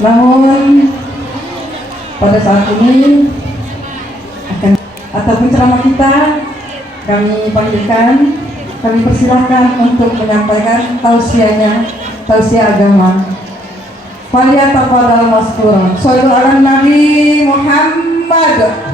Namun pada saat ini akan atau penceramah kita kami panggilkan, kami persilahkan untuk menyampaikan tausiahnya, tausiah agama. Falyatafadhal mazkuran. Shallu ala Nabi Muhammad.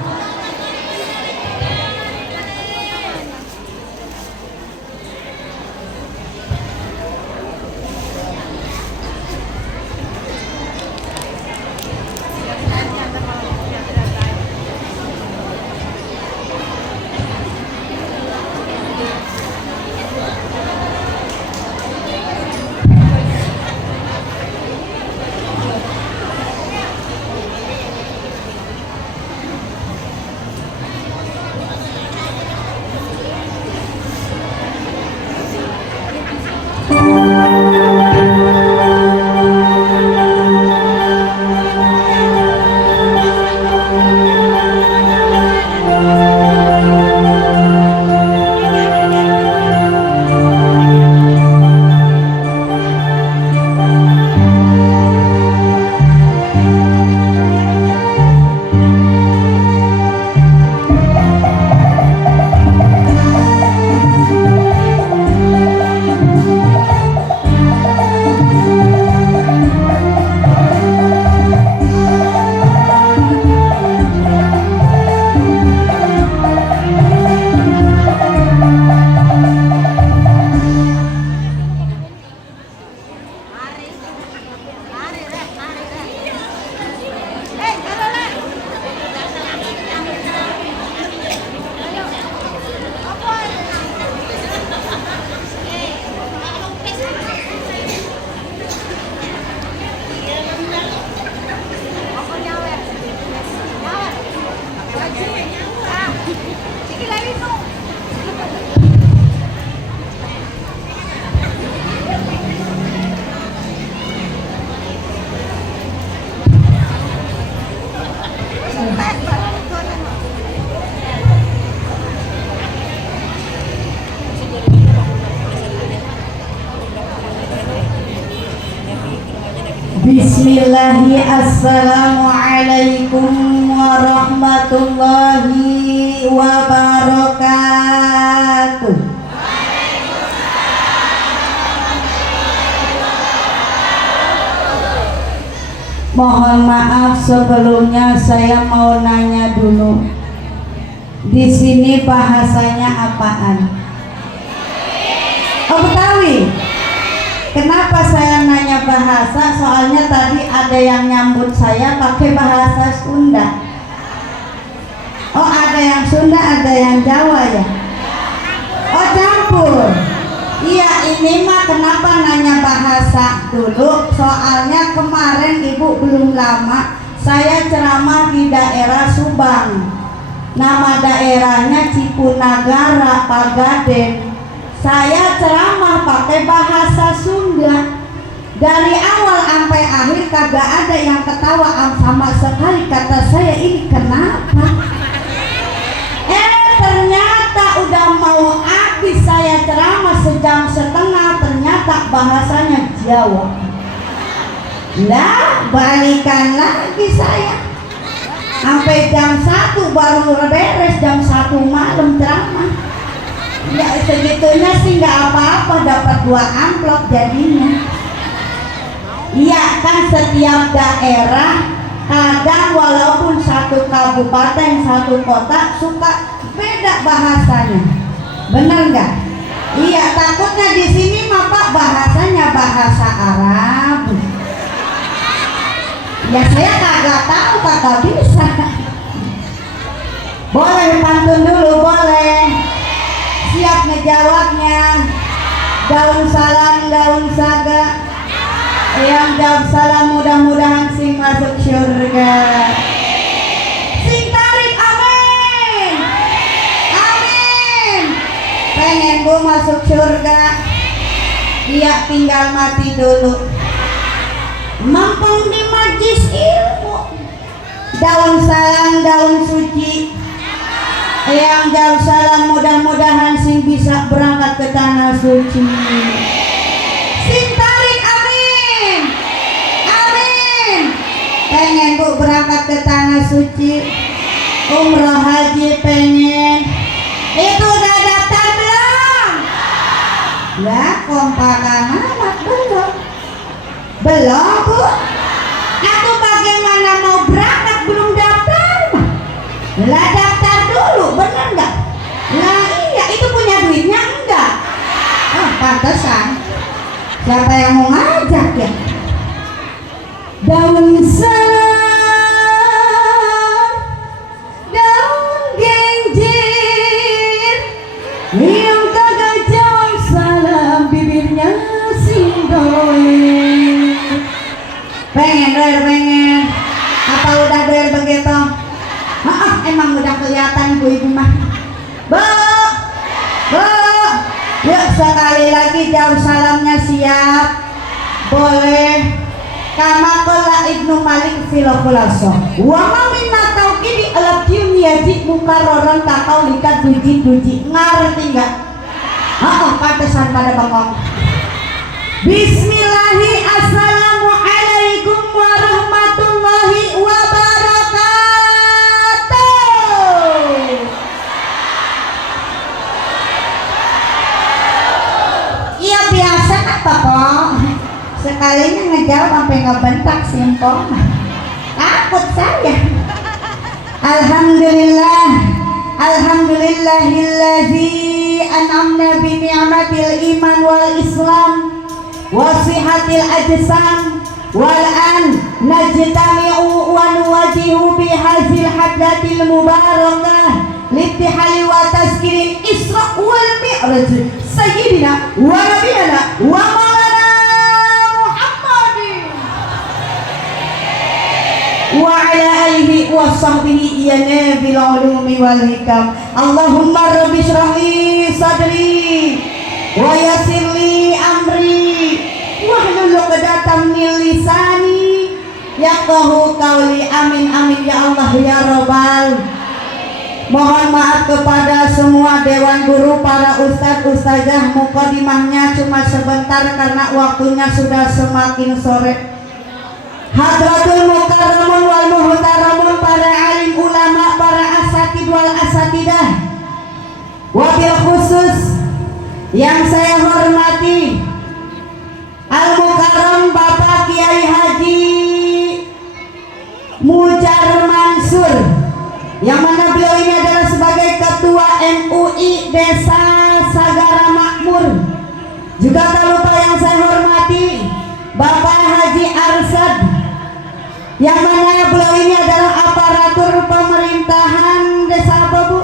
Bismillahi, assalamualaikum warahmatullahi wabarakatuh. Mohon maaf sebelumnya, saya mau nanya dulu. Di sini bahasanya apaan? Oh, Betawi. Kenapa saya nanya bahasa? Soalnya tadi ada yang nyambut saya pakai bahasa Sunda. Oh, ada yang Sunda, ada yang Jawa ya? Oh, campur. Iya, ini mah kenapa nanya bahasa dulu? Soalnya kemarin Ibu belum lama saya ceramah di daerah Subang. Nama daerahnya Cipunagara, Pagaden. Saya ceramah pakai bahasa Sunda. Dari awal sampai akhir kagak ada yang ketawa sama sekali. Kata saya, ini kenapa? Ternyata udah mau habis saya ceramah sejam setengah, ternyata bahasanya Jawa. Lah, balikan lagi saya. Sampai jam 1 baru beres, jam 1 malam ceramah. Ya segitunya sih nggak apa-apa, dapat 2 amplop jadinya. Iya kan, setiap daerah kadang walaupun satu kabupaten, satu kota suka beda bahasanya. Bener nggak? Iya, takutnya di sini mah Pak bahasanya bahasa Arab. Ya saya kagak tahu, kagak bisa. Boleh pantun dulu, boleh. Siap ngejawabnya. Daun salam, daun saga. Yang jawab salam mudah-mudahan sing masuk surga. Sing tarik amin. Amin. Pengen gua masuk surga. Iya, tinggal mati dulu. Mampung di majlis ilmu. Daun salam, daun suci. Yang jauh salam mudah-mudahan sing bisa berangkat ke tanah suci. Sing tarik amin. Amin. Pengen Bu berangkat ke tanah suci, umroh haji pengen. Itu udah daftar belum? Lah kompakan amat belum. Belum Bu. Aku bagaimana mau berangkat belum daftar mah? Lah daftar dulu, bener nggak? Lah iya, itu punya duitnya enggak? Oh pantesan. Siapa yang mau ngajak ya? Daun salam, daun genjer, yang kagak jauh salam bibirnya sindoe. Pengen doer pengen. Apa udah doer begitu? Emang udah kelihatan ibu-ibu mah. Bu, yuk sekali lagi jauh salamnya siap. Boleh. Kama qala Ibnu Malik filokulaso wa ma minna tauqidi alabdium yajid mukarroran takau likat duji ngerti nggak? Pantesan pada bengong. Bismillahi assalamualaikum warahmatullahi wabarakatuh. Iya biasa apa kok? Sekalinya ngejawab sampai ngebentak simpel. Takut saya. Alhamdulillah, alhamdulillahillazi an'amna bi ni'matil iman wal islam wa sihatil ajsam wal an najtami'u wa nuwajihu bi hadzal hadratil mubarakah littihali wa tazkirin isra wal mi'raj sayyidina wa nabiyana wa wa ala alihi wa sahbihi ya nabil ulumi wal hikam. Allahumma rabbi shrah li sadri wa yassir li amri wahlul 'uqdatam min lisani yafqahu qawli. Amin amin ya Allah ya Rabbal. Mohon maaf kepada semua dewan guru, para ustadz ustazah. Mukadimahnya cuma sebentar karena waktunya sudah semakin sore. Hadratul mukarramun wal muhtaramun, para alim ulama, para asatid wal asatidah. Wabil khusus yang saya hormati Al Mukarram Bapak Kiai Haji Mujar Mansur, yang mana beliau ini adalah sebagai Ketua MUI Desa Sagara Makmur. Juga tak lupa yang saya hormati Bapak Haji Arsad, yang mana beliau ini adalah aparatur pemerintahan desa apa Bu?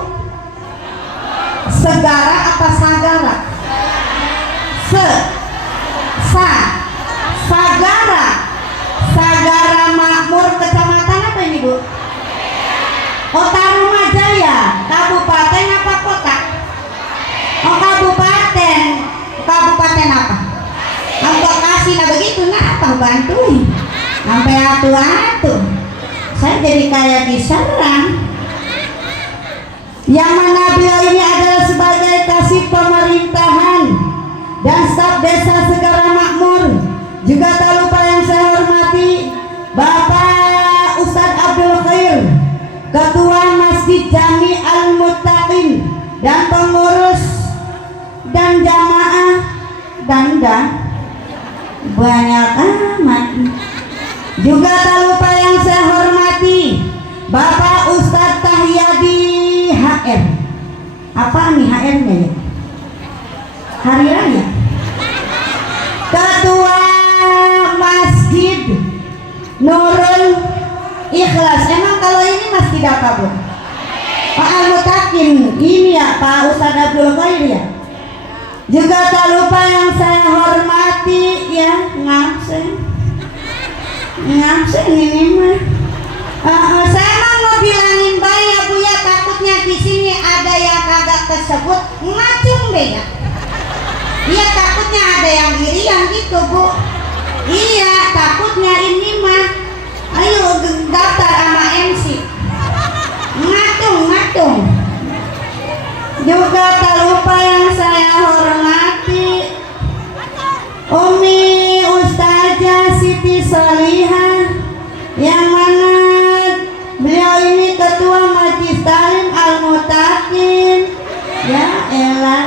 Segara apa Sagara? Sagara Makmur, kecamatan apa ini Bu? Kota Rumajaya, kabupaten apa kota? Oh kabupaten. Kabupaten apa? Bekasi. Nah begitu, nah apa bantuin sampai atu-atu saya jadi kayak diserang. Yang mana beliau ini adalah sebagai kasih pemerintahan dan staf desa Segara Makmur. Juga tak lupa yang saya hormati Bapak Ustadz Abdul Khair, Ketua Masjid Jami Al-Muttaqin, dan pengurus dan jamaah dan banyak amat. Juga tak lupa yang saya hormati Bapak Ustadz Tahyadi HR. Apa nih HR-nya ya? Hari Raya. Ketua Masjid Nurul Ikhlas. Emang kalau ini masjid apa Bu? Pak Al-Mutakin. Ini ya Pak Ustadz Abdul Khair ya. Juga tak lupa yang saya hormati ya ngabsen ini mah. Saya mau bilangin baik ya Bu ya, takutnya di sini ada yang kagak tersebut ngacung deh ya. Iya takutnya ada yang iri yang gitu Bu. Iya takutnya ini mah. Ayo daftar sama MC. Ngacung. Juga tak lupa yang saya hormati Umi Ustazah Siti Solihah, yang mana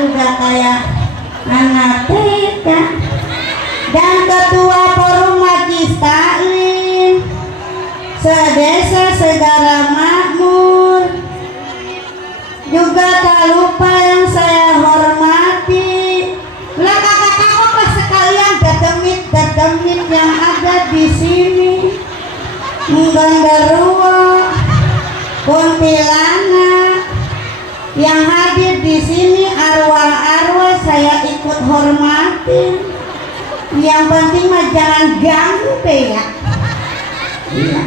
udah kayak anak TK. Dan ketua forum Majlis Taklim sedesa segara makmur. Juga tak lupa yang saya hormati lah kakak-kakak sekalian dedemit yang ada di sini, Nggandaruo, kuntilanak yang hadir di sini, arwah-arwah saya ikut hormati. Yang penting mah jangan ganggu ya. Iya.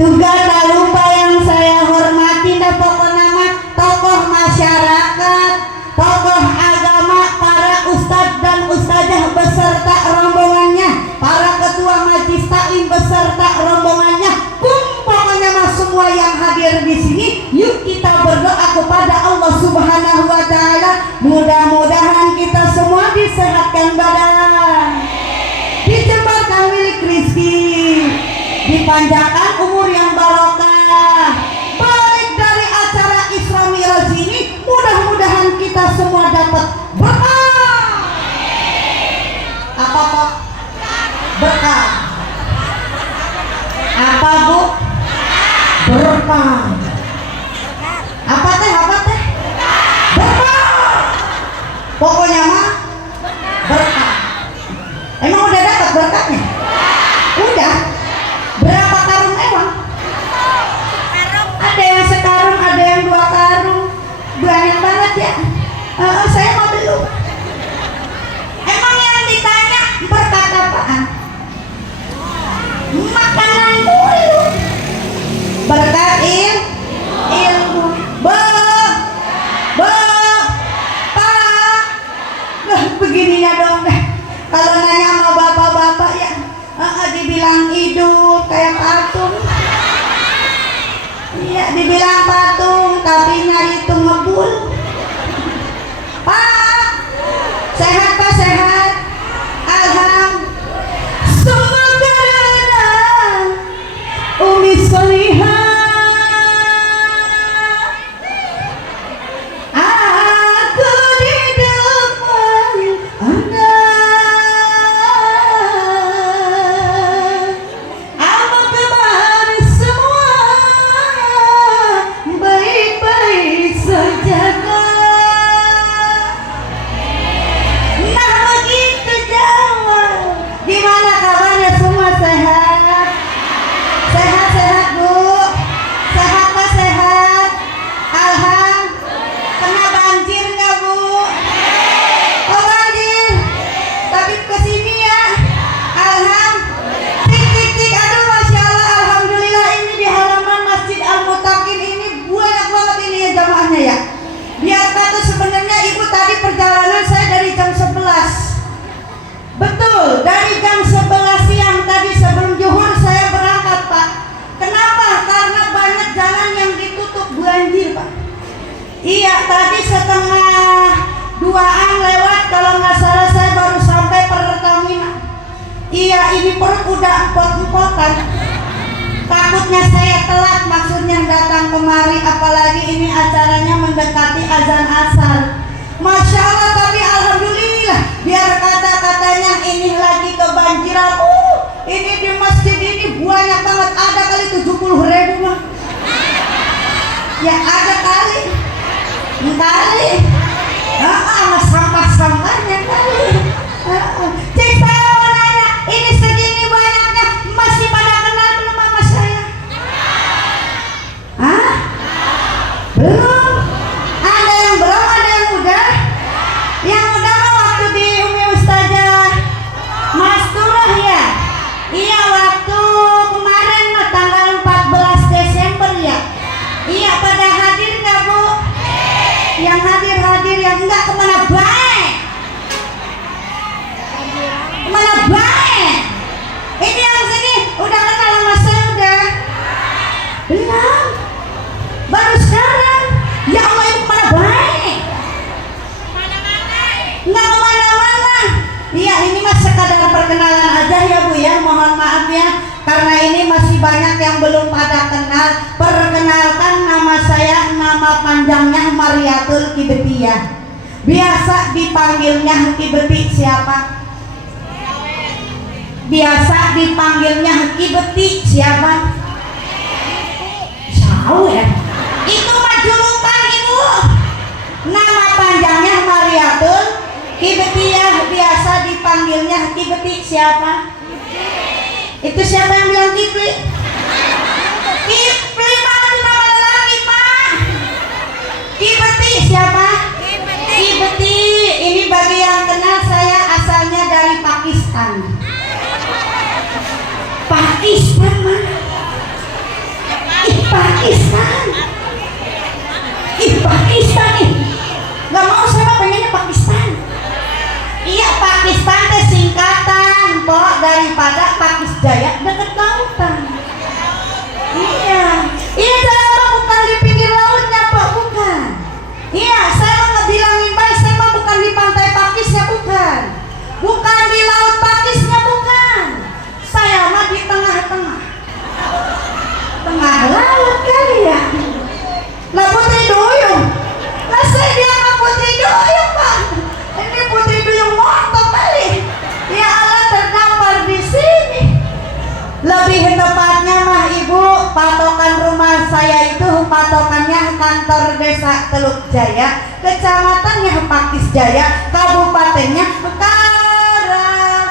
Juga tak lupa yang saya hormati dan pokoknya mah tokoh masyarakat, tokoh agama, para ustadz dan ustazah beserta rombongannya, para ketua Majlis Taklim beserta rombongannya, pokoknya mah semua yang hadir di sini. Yuk kita berdoa kepada Allah Subhanahu wa taala, mudah-mudahan kita semua disehatkan badan, dicembarkan milik rezeki, dipanjangkan umur yang barokah. Balik dari acara Isra Mi'raj ini, mudah-mudahan kita semua dapat berkah. Apa Pak? Berkah. Apa Bu? Berkah. Apa teh? Apa teh? Berkah. Pokoknya mah berkah. Emang udah dapat berkahnya? Udah. Berapa karung emang? Ada yang sekarung, ada yang 2 karung. Banyak banget ya. Saya mau belum. Emang yang ditanya berkah apaan? Makanan mulu. Berkah ilmu. Begininya dong deh. Kalau nanya sama bapak-bapak ya, dibilang hidup kayak patung. Iya, dibilang patung, tapi itu ngebul. Pak, sehat Pak, sehat. Alhamdulillah. Semoga Umi Solihah iya, tadi setengah 2-an lewat, kalau nggak salah saya baru sampai Pertamina. Iya, ini perut udah empot-empotan. Takutnya saya telat, maksudnya datang kemari, apalagi ini acaranya mendekati azan asar. Masya Allah, tapi alhamdulillah, biar kata-katanya ini lagi kebanjiran. Ini di masjid ini banyak banget, ada kali 70.000 mah. Ya ada kali. Sama sampah-sampahnya kali. Cik, saya mau nanya, ini segini banyaknya masih pada kenal belum sama saya? Hah? Belum? Ada yang belum, ada yang udah? Yang udah mah waktu di Umi Ustazah Masturah ya? Iya, waktu kemarin mah tanggal 14 Desember ya? Iya, pada hadir nggak Bu? Yang hadir, yang enggak kemana baik? Kemana baik? Ini yang sini udah kenal sama saya udah? Belum? Baru sekarang? Ya Allah, itu kemana baik? Enggak kemana-mana. Iya, ini mah sekadar perkenalan aja ya Bu ya, mohon maaf ya, karena ini masih banyak yang belum pada kenal. Perkenalkan, nama saya nama panjangnya Mariatul Kibetiyah. Biasa dipanggilnya Kibeti siapa? Biasa dipanggilnya Kibeti siapa? Sawer. Itu mah julukan Ibu. Nama panjangnya Mariatul Kibetiyah, biasa dipanggilnya Kibeti siapa? Itu siapa yang bilang Kibli? Kibli mah nama lelaki Pak. Kibeti siapa? Kibeti. Ini bagi yang kenal, saya asalnya dari Pakistan. Pakistan mana? Pakistan. Pakistan nih. Gak mau, saya pengennya Pakistan. Iya, Pakistan teh singkatan Pok daripada Pakis Jaya, dekat lautan. Iya, saya mah bukan di pinggir lautnya Pok, bukan. Iya, saya mah ngebilangin baik, saya mah bukan di pantai Pakisnya, bukan. Bukan di laut Pakisnya, bukan. Saya mah di tengah-tengah. Tengah laut kali ya. Lah Putri Duyung. Lah saya dianggap Putri Duyung Pak. Ini Putri Duyung motor kali. Ya Allah, terdampar di sini. Lebih tepatnya mah Ibu, patokan rumah saya itu patokannya kantor desa Teluk Jaya, kecamatannya Pakis Jaya, kabupatennya Karang.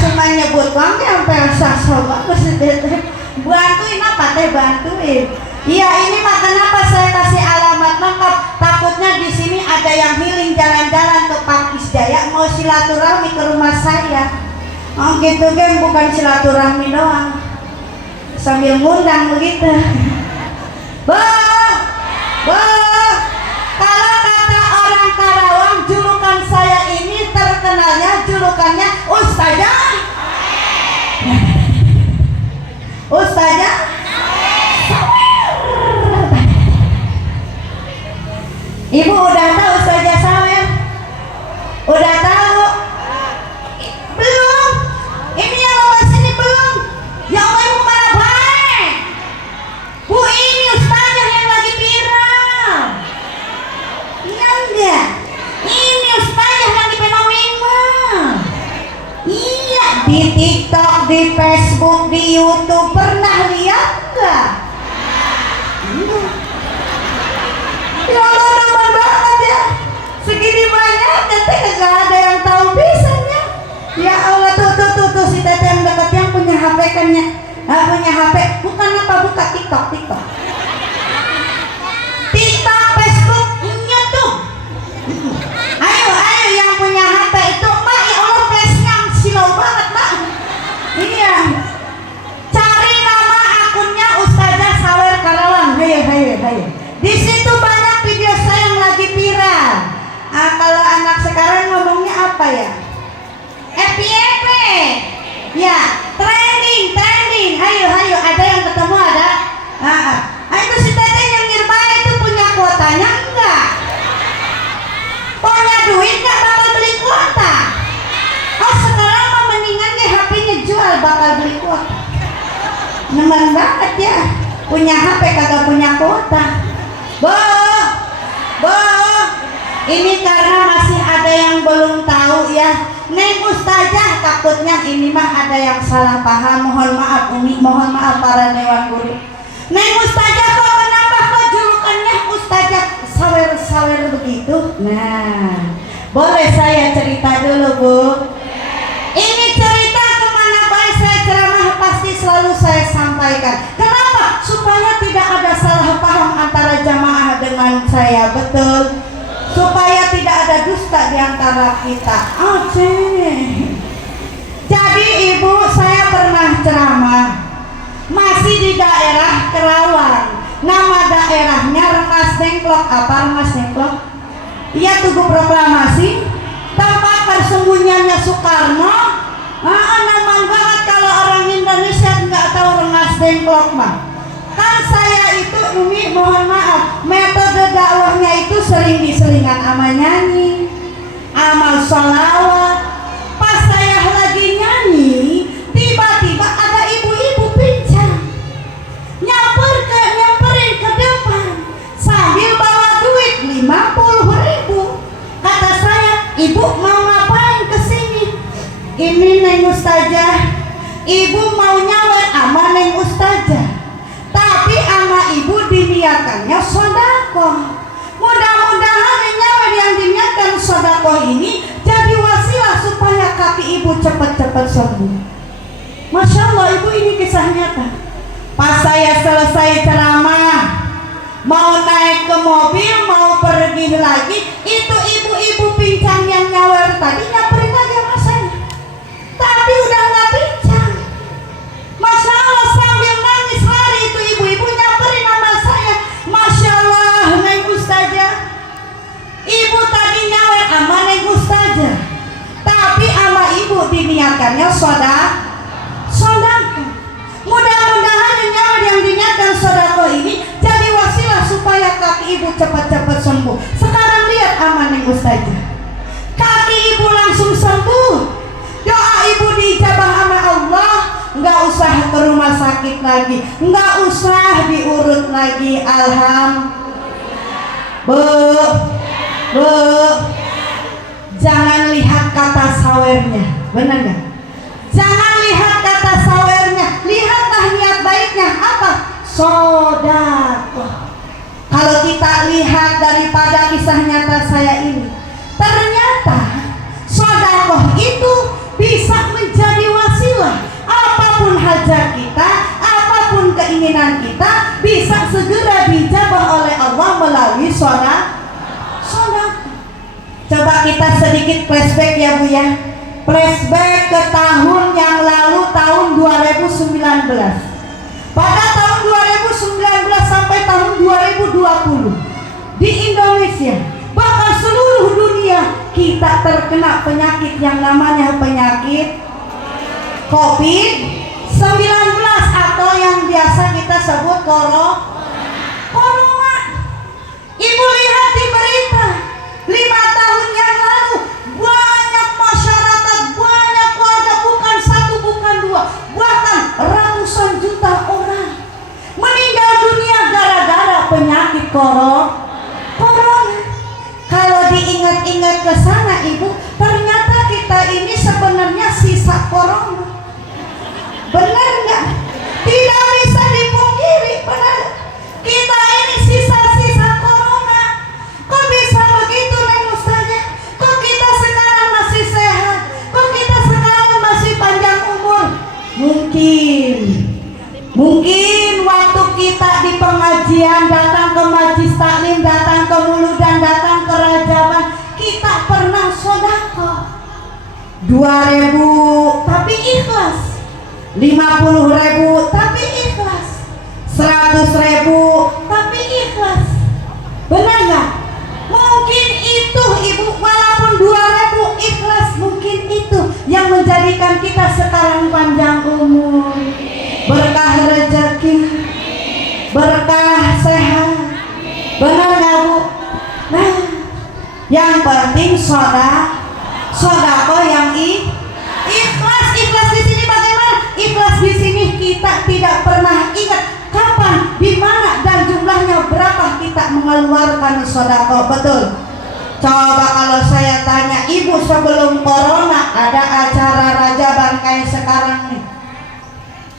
Cuma nyebut uangnya sampai sasoba bantuin apa teh, bantuin. Iya, ini mah kenapa saya kasih alamat lengkap, takutnya di sini ada yang healing jalan-jalan ke Pakis Jaya mau silaturahmi ke rumah saya. Oh gitu kan, bukan silaturahmi doang, sambil ngundang begitu. Kalau kata orang Karawang, julukan saya ini terkenalnya julukannya Ustazah. Ustazah Ibu udah tahu Ustazah Sawer? Udah tahu? Belum? Ini yang lomba sini belum? Ya Allah, Ibu mana baik? Bu, ini Ustazah yang lagi viral. Iya enggak? Ini Ustazah lagi fenomenal. Iya, di TikTok, di Facebook, di YouTube, pernah lihat enggak? Ya Allah, nama banget ya. Segini banyaknya teh nggak ada yang tahu bisanya. Ya Allah, tuh si teteh yang dekat yang punya HP kan ya. Punya HP, bukan apa, buka TikTok. TikTok, Facebook, YouTube. Ayo yang punya HP itu, Mak, ya Allah, flashnya silau banget, Mak. Iya. Cari nama akunnya Ustazah Sawer Karawang. Hayo. Di situ banyak video saya yang lagi viral. Kalau anak sekarang ngomongnya apa ya? FYP. Ya, trending. Hayo, ada yang ketemu ada. Itu si teteh yang Nirmaya itu punya kuotanya enggak? Punya duit enggak bakal beli kuota? Oh, sekarang mah mendingan deh HP-nya jual, bakal beli kuota. Nemen banget ya, punya HP kagak punya kuota. Ini karena masih ada yang belum tahu ya, Neng Ustazah, takutnya ini mah ada yang salah paham. Mohon maaf Umi, mohon maaf para Dewan Guru. Neng Ustazah kok kenapa kok julukannya Ustazah Sawer begitu? Nah, boleh saya cerita dulu Bu? Ini cerita kemana baik saya ceramah pasti selalu saya sampaikan. Kenapa? Supaya tidak ada salah paham antara jamaah dengan saya, betul? Supaya tidak ada dusta di antara kita. Jadi Ibu, saya pernah ceramah masih di daerah Kerawang. Nama daerahnya Rengas Dengklok. Apa Rengas Dengklok? Iya, Tugu Proklamasi, tempat persembunyiannya Soekarno. Nama banget kalau orang Indonesia nggak tahu Rengas Dengklok mah. Kan saya itu Umi, mohon maaf, metode dakwahnya itu sering diselingan sama nyanyi, amal sholawat. Pas saya lagi nyanyi, tiba-tiba ada ibu-ibu pincang Ibu mau ngapain kesini? Ini Neng Ustazah, ibu mau nyawer ama Neng Ustazah, tapi ama ibu diniatannya sodako. Mudah-mudahan nyawer yang diniatkan sodako ini jadi wasilah supaya kaki ibu cepat-cepat sembuh. Masya Allah, ibu, ini kisah nyata. Pas saya selesai ceramah, mau naik ke mobil, mau pergi lagi, itu ibu-ibu pincang yang nyawer tadi nyamperin lagi sama saya, tapi udah nggak pincang. Masya Allah, sambil nangis lari itu ibu-ibu nyamperin sama saya. Masya Allah, Neng Ustazah, ibu tadi nyawer sama Neng Ustazah, tapi sama ibu diniatkannya sodako. Mudah-mudahan nyawer yang diniatkan sodako ini jadi wasilah supaya kaki ibu cepat-cepat sembuh. Sekarang lihat aman Neng Ustazah, kaki ibu langsung sembuh. Doa ibu diijabah sama Allah, nggak usah ke rumah sakit lagi, nggak usah diurut lagi. Alhamdulillah. Bu, jangan lihat kata sawernya, benar nggak? Jangan lihat kata sawernya, lihatlah niat baiknya apa? Sodako. Kalau kita lihat daripada kisah nyata saya ini, ternyata sodako itu bisa menjadi wasilah. Apapun hajat kita, apapun keinginan kita, bisa segera dijabah oleh Allah melalui sodako. Coba kita sedikit flashback ya Bu ya. Flashback ke tahun yang lalu, tahun 2019. Pada tahun 2019 sampai tahun 2020 di Indonesia, bahkan seluruh dunia, kita terkena penyakit yang namanya penyakit COVID-19 atau yang biasa kita sebut corona. Ibu lihat di berita, 5 tahun yang lalu banyak masyarakat, banyak warga, bukan satu, bukan dua, bahkan ratusan juta orang meninggal dunia gara-gara penyakit corona. Kalau diingat-ingat ke sana ibu, ternyata kita ini sebenarnya sisa corona. Benar nggak? Tidak bisa dipungkiri, benar. Kita ini sisa-sisa corona. Kok bisa begitu Neng Ustazah? Kok kita sekarang masih sehat? Kok kita sekarang masih panjang umur? Mungkin waktu kita di pengajian, datang ke majlis taklim, datang ke muludan, datang ke rajaban, kita pernah sodako 2.000 tapi ikhlas, 50.000 tapi ikhlas, 100.000 tapi ikhlas. Benar nggak? Mungkin itu ibu, walaupun 2.000 ikhlas, mungkin itu yang menjadikan kita sekarang panjang umur, berkah rezeki, berkah sehat. Benar nggak Bu? Nah, yang penting sodako yang ikhlas. Ikhlas di sini bagaimana? Ikhlas di sini kita tidak pernah ingat kapan, di mana, dan jumlahnya berapa kita mengeluarkan sodako. Betul? Coba kalau saya tanya ibu, sebelum corona ada acara rajaban kayak sekarang nih,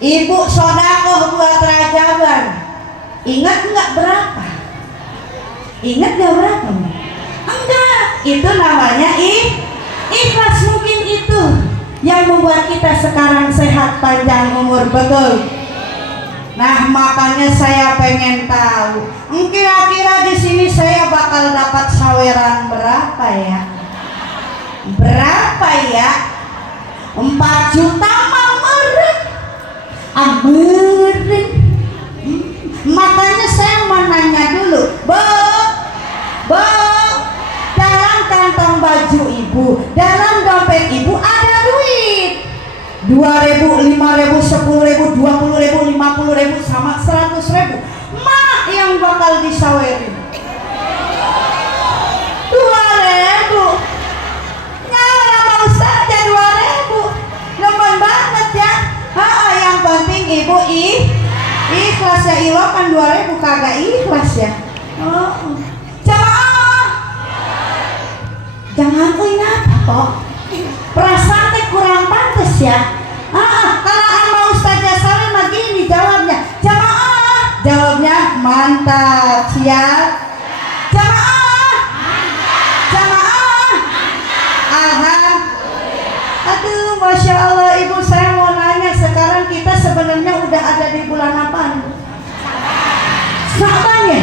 ibu sodako buat rajaban, ingat nggak berapa? Ingat nggak berapa? Enggak, itu namanya ikhlas. Mungkin itu yang membuat kita sekarang sehat panjang umur. Betul? Nah, makanya saya pengen tahu, kira-kira di sini saya bakal dapat saweran berapa ya? Berapa ya? 4 juta meren. Makanya saya mau nanya dulu, Bu, dalam kantong baju ibu, dalam dompet ibu ada duit 2.000, 5.000, 10.000, 20.000, 50.000 sama 100.000. Mana yang bakal disawerin? 2.000. Nyala mau saja 2.000. Nemen banget ya. Yang penting ibu ikhlas ya. Ilo kan 2.000 kagak ikhlas ya. Jamaah, jangan ingat kok. Perasaan teh kurang pantas ya. Kalau sama Ustazah Salimah gini jawabnya, jamaah. Jawabnya mantap, siap. Jamaah. Jamaah. Aduh, Masya Allah Ibu, saya mau nanya, sekarang kita sebenarnya udah ada di bulan apa? Saban ya?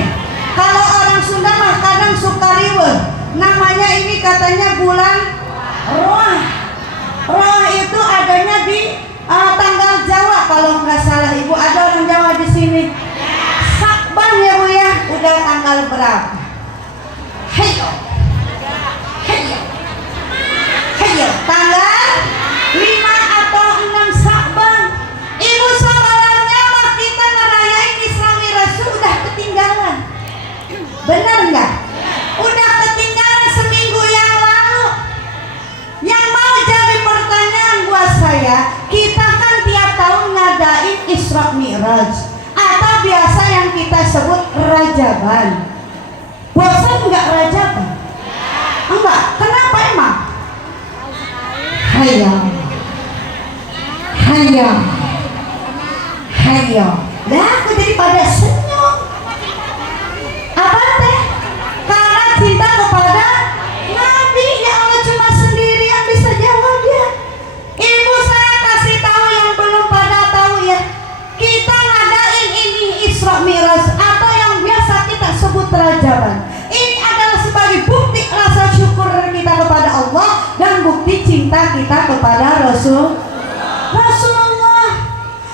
Kalau orang Sunda mah kadang suka riwe. Namanya ini katanya bulan Roh. Roh itu adanya di tanggal Jawa kalau nggak salah Ibu. Ada orang Jawa di sini. Saban ya Bu ya. Udah tanggal berapa? Heyo. Heyo. Heyo. Tanggal 5 atau 6 Saban. Ibu sebenarnya mah kita ngerayain Isra Mi'raj udah ketinggalan. Benar nggak? Udah ketinggalan seminggu yang lalu. Yang mau jadi pertanyaan buat saya, kita kan tiap tahun ngadain Isra Mi'raj atau biasa yang kita sebut Rajaban. Bosan nggak Rajaban? Enggak. Kenapa emang? Hayam. Hayam. Hayam. Lah, aku jadi pada senyum. Apa teh? Karena cinta kepada Nabi. Ya Allah, cuma sendiri yang bisa jawab ya. Ibu, saya kasih tahu yang belum pada tahu ya. Kita ngadain ini Isra Mi'raj atau yang biasa kita sebut Rajaban. Ini adalah sebagai bukti rasa syukur kita kepada Allah dan bukti cinta kita kepada Rasulullah.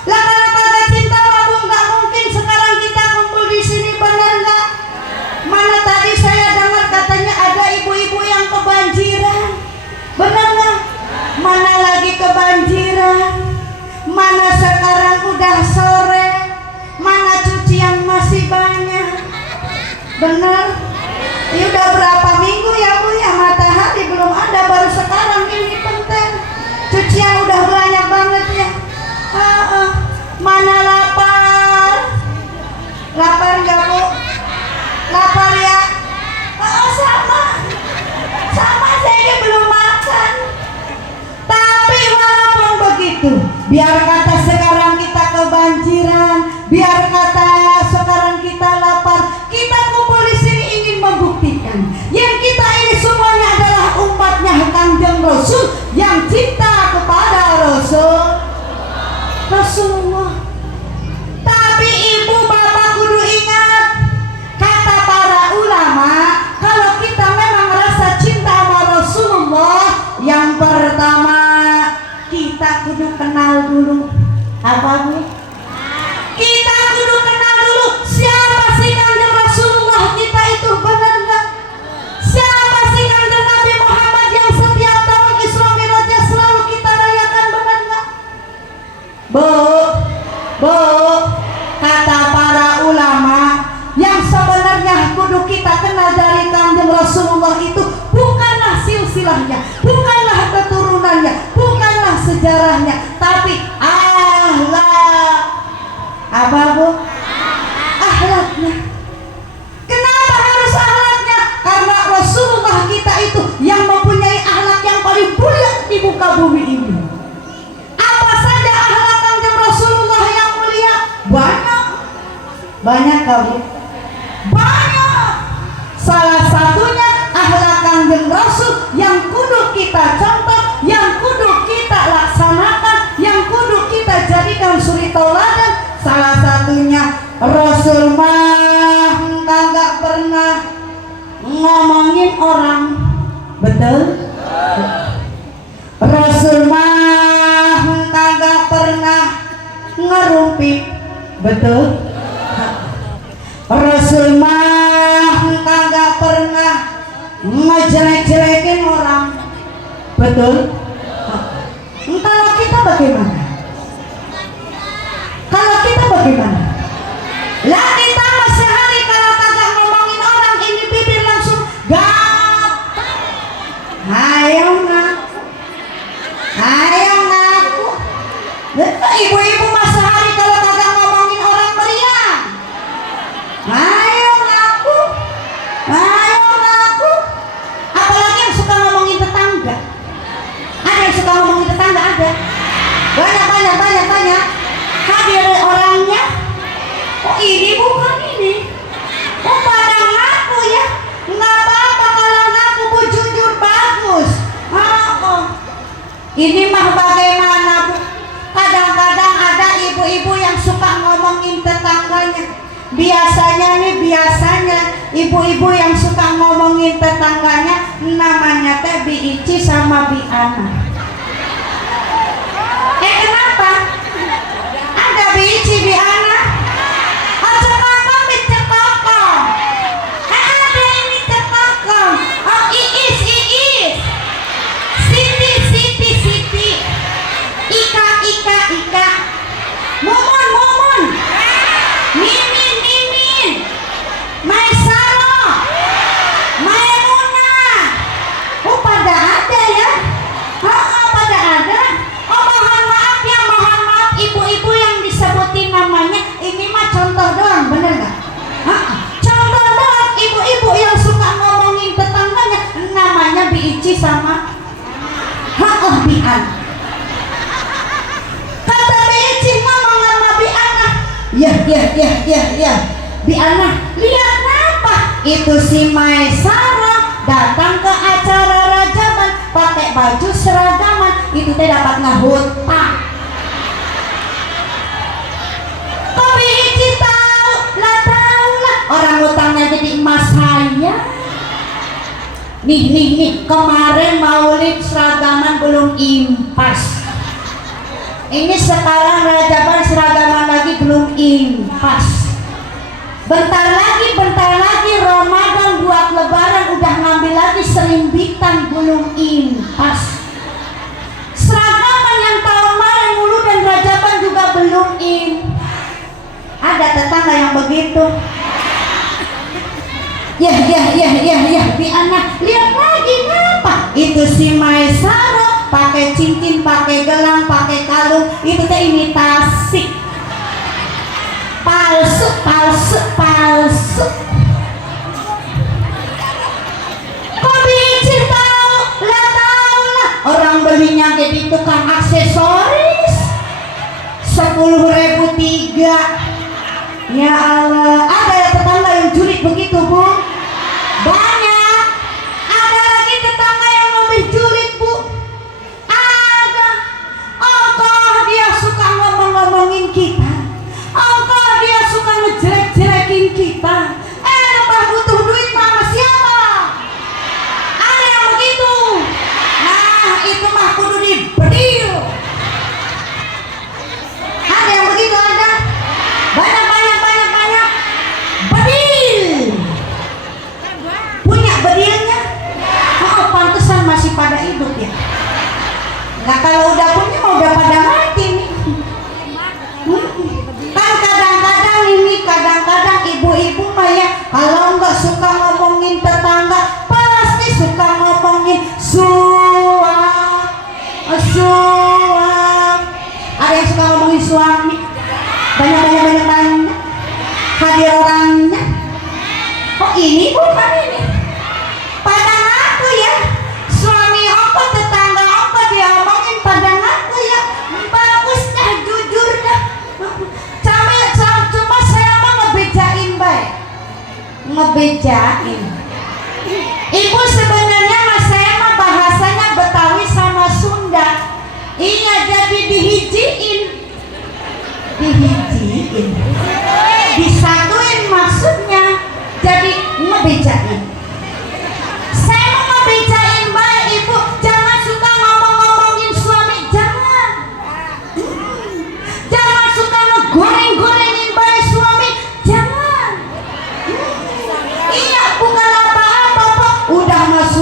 Lah karena pada cinta babu nggak mungkin sekarang kita kumpul di sini, benar nggak? Mana tadi saya dengar katanya ada ibu-ibu yang kebanjiran, benar nggak? Mana lagi kebanjiran? Mana sekarang udah sore? Mana cucian masih banyak? Benar? Ini udah berapa minggu ya Bu ya, matahari belum ada, baru sekarang ini penting. Cucian udah banyak banget ya. Mana lapar? Lapar nggak Bu? Lapar ya? Sama. Sama, saya belum makan. Tapi walaupun begitu, biar kata sekarang kita kebanjiran, biar kata sekarang kita lapar, kita kumpul di sini ingin membuktikan yang kita ini semuanya adalah umatnya Kanjeng Rasul yang cinta kepada Rasulullah. Tapi ibu bapak kudu ingat, kata para ulama, kalau kita memang rasa cinta sama Rasulullah, yang pertama kita kudu kenal dulu. Apa Bu? Kita kudu kenal dulu siapa sih Kanjeng Rasulullah kita itu, benar nggak? Siapa sih Kanjeng Nabi Muhammad yang setiap tahun Isra Mi'rajnya selalu kita rayakan, benar nggak? Bu, kata para ulama, yang sebenarnya kudu kita kenal dari Kanjeng Rasulullah itu bukanlah silsilahnya, bukanlah keturunannya, bukanlah sejarahnya, tapi akhlak. Apa Bu? Akhlaknya. Kenapa harus akhlaknya? Karena Rasulullah kita itu yang mempunyai akhlak yang paling mulia di muka bumi ini. Apa saja akhlak Kanjeng Rasulullah yang mulia? Banyak kamu? Banyak. Salah satunya akhlak Kanjeng Rasul yang kudu kita contoh, yang kudu kita laksanakan, yang kudu kita jadikan suri tauladan. Salah satunya Rasul mah kagak pernah ngomongin orang, betul? Rasul mah kagak pernah ngerumpi, betul? Rasul mah kagak pernah ngejelek-jelekin orang, betul? Kalau kita bagaimana? Kalau kita bagaimana? Lah kita mah sehari kalau kagak ngomongin orang ini bibir langsung gatal. Ayo ngaku. Ayo ngaku. Ibu-ibu mah sehari kalau kagak ngomongin orang meriang. Ayo ngaku. Ayo ngaku. Apalagi yang suka ngomongin tetangga. ada. Banyak. Hadir orangnya. Oh ini bukan ini. Oh pada ngaku ya. Nggak apa-apa kalau ngaku, Bu, jujur bagus. Ini mah bagaimana, Bu? Kadang-kadang ada ibu-ibu yang suka ngomongin tetangganya. Biasanya ibu-ibu yang suka ngomongin tetangganya namanya teh Bi Ici sama Bi Ana. Kenapa? Ada Bi Ici, Bi Ana. Cekakong. Ada ini cekakong. Oh Iis. Siti. Ika. Mumun. Mimin. Maisaro. Maimunah. Oh pada ada ya? Pada ada. Oh mohon maaf ibu-ibu yang disebutin namanya. Ini mah contoh doang, bener nggak? Contoh doang ibu-ibu yang suka ngomongin tetangganya namanya Bi Ici sama Bi Ana. Kata Bi Ici ngomong sama Bi Ana. Ya. Bi Ana, lihat apa? Itu si Maisara datang ke acara rajaman pakai baju seragaman. Itu teh dapat ngehutang. Kok Bi Ici tahu? Tahu. Orang hutangnya jadi emas saya. Nih, kemarin Maulid seragaman belum impas. Ini sekarang rajaban seragaman lagi belum impas. Bentar lagi Ramadan buat lebaran udah ngambil lagi selimbitan belum impas. Seragaman yang tahun kemarin mulu dan rajaban juga belum Ada tetangga yang begitu. Ya Bi Ana, lihat lagi ngapa? Itu si Maisaro pakai cincin, pakai gelang, pakai kalung, itu teh imitasi. Palsu. Kok Bi Ici tahu? Tahu lah. Orang belinya jadi tukang aksesoris 10.000 3. Ya Allah, ada tetangga yang julid begitu, Bu? Banyak. Ada lagi tetangga yang lebih julid, Bu. Ada. Dia suka ngomongin kita. Dia suka ngejelek-jelekin kita. Mbah butuh duit sama siapa? Ada yang begitu. Nah, itu mah kudu dibedil. Ada yang begitu, ada. Banyak. Bedil. Punya bedilnya. Pantesan masih pada hidup ya. Nah kalau udah punya udah pada mati nih. Kan kadang-kadang ibu-ibu mah ya kalau nggak suka ngomongin tetangga pasti suka ngomongin suap. Ada yang suka ngomongin suami. Banyak. Hadir orangnya. Oh ini bukan ini. Pada ngaku ya. Suami apa tetangga apa dia omongin pada ngaku ya. Bagus dah, jujur dah. Cuma saya mah ngebejain baik. Ibu sebenarnya mas saya mah bahasanya Betawi sama Sunda. Iya jadi dihijiin. Disatuin maksudnya jadi ngebejain. Saya mau ngebejain baik ibu. Jangan suka ngomongin suami. Jangan suka ngegoreng-gorengin baik suami. Jangan. Iya bukan apa-apa, Pak. Udah mas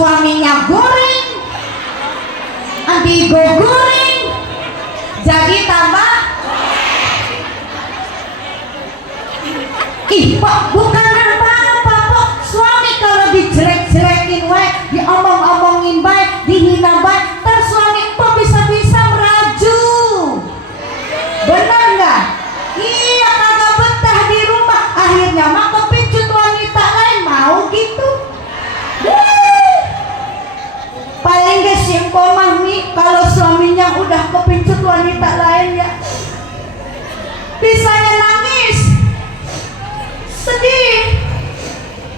saya nangis, sedih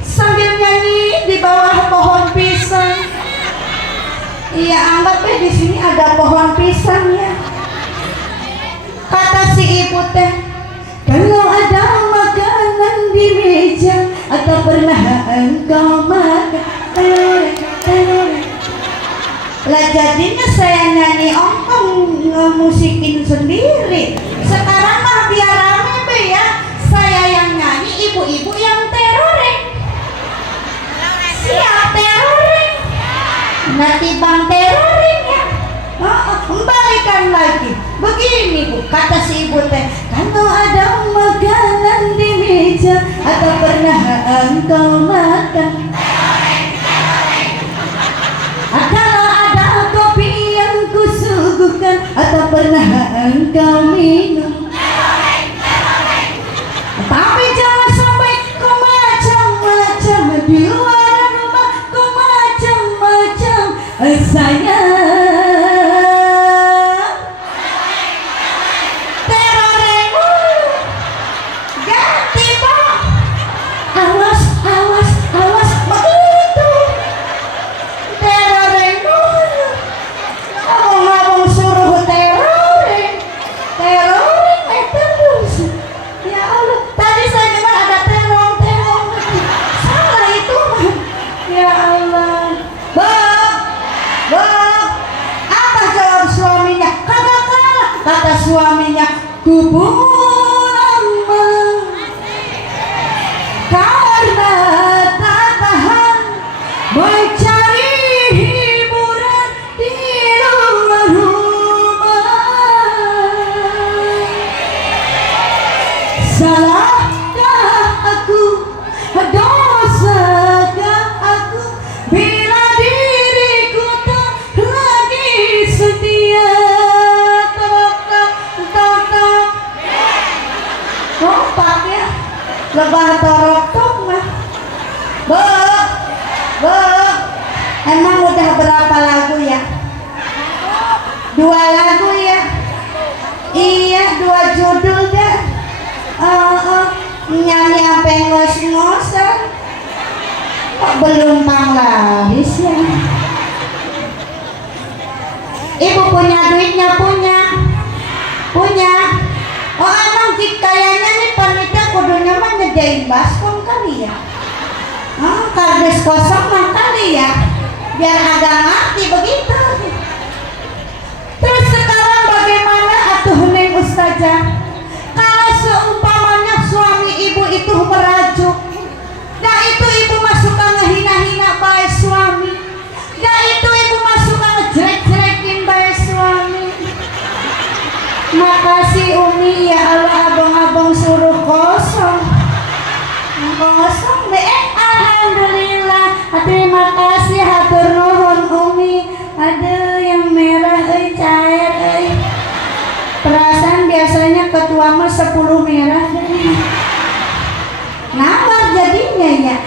sambil nyanyi di bawah pohon pisang. Iya, anggap di sini ada pohon pisang ya. Kata si ibu teh, kalau ada makanan di meja atau pernah engkau makan, lah jadinya saya nyanyi ongkong ngemusikin sendiri. Sekarang mah biar rame be ya, saya yang nyanyi, ibu-ibu yang teroring. Siap teroring, nanti bang teroring ya. Kembalikan lagi. Begini bu, kata si ibu teh, kalau ada makanan di meja atau pernah engkau makan, kalau ada kopi yang kusuguhkan atau pernah engkau minum, tapi jangan sampai kau macam-macam di luar rumah, kau macam-macam sayang. Suaminya kubuang karena tak tahan mencari hiburan di luar rumah. Salahkah aku, dosakah aku bila diriku tak lagi setia? Lebah torok mah. Emang udah berapa lagu ya? 2 lagu ya? Iya, 2 judul dah. Nyanyi sampai ngos-ngosan. Kok belum panglaris ya? Ibu punya duitnya? Punya. Oh emang kayaknya nih panitia kudunya mah nyediain baskom kali ya. Kardus kosong mah kali ya, biar agak ngerti begitu. Terus sekarang bagaimana atuh Neng Ustazah, kalau seumpamanya suami ibu itu merajuk, nah itu ibu mah suka ngehina-hina bae suami, nah itu ibu mah suka ngejelek-jelekin bae suami. Makasih Umi, ya Allah, abang-abang suruh kosong deh. Alhamdulillah, terima kasih, hatur nuhun Umi. Aduh yang merah cair perasaan biasanya ketua mah 10 merah nawar jadinya ya.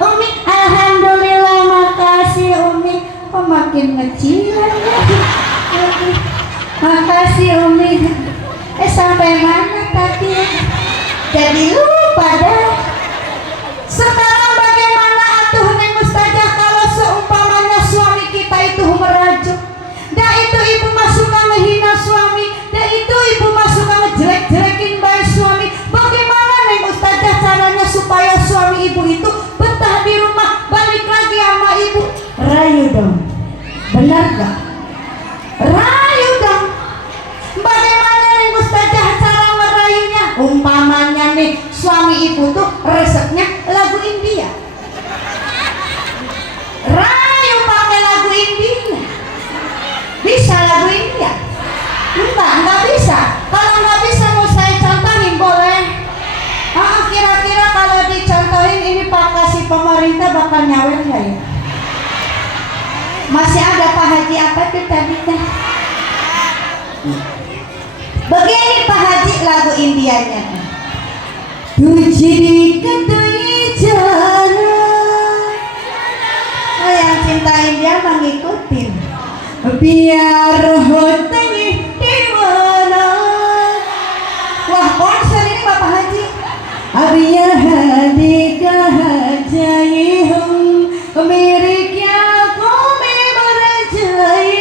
Umi, alhamdulillah, makasih Umi. Kok makin ngecilan ya? Makasih Umi. Sampai mana tadi? Jadi lupa dah. Sekarang bagaimana atuh Neng Ustazah kalau seumpamanya suami kita itu merajuk, dah itu ibu mah suka ngehina suami, dah itu ibu mah suka ngejelek-jelekin baik suami. Bagaimana Neng Ustazah caranya supaya suami ibu itu betah di rumah, balik lagi sama ibu? Rayu dong, benar gak? Rayu dong. Bagaimana Neng Ustazah cara merayunya? Umpamanya nih suami ibu tuh resepnya lagu India, rayu pakai lagu India. Bisa lagu India? Enggak bisa. Kalau nggak bisa mau saya contohin boleh? Kira-kira kalau dicontohin ini Pak kasih pemerintah bakal nyawer nggak ya? Masih ada Pak Haji apa tuh tadi teh? Begini Pak Haji lagu Indianya. Tuji ketui jalan. Oh yang cinta India mengikutin. Biar hotanya di mana? Wah अब यह देखा जाए हम मेरे क्या को में मर जाए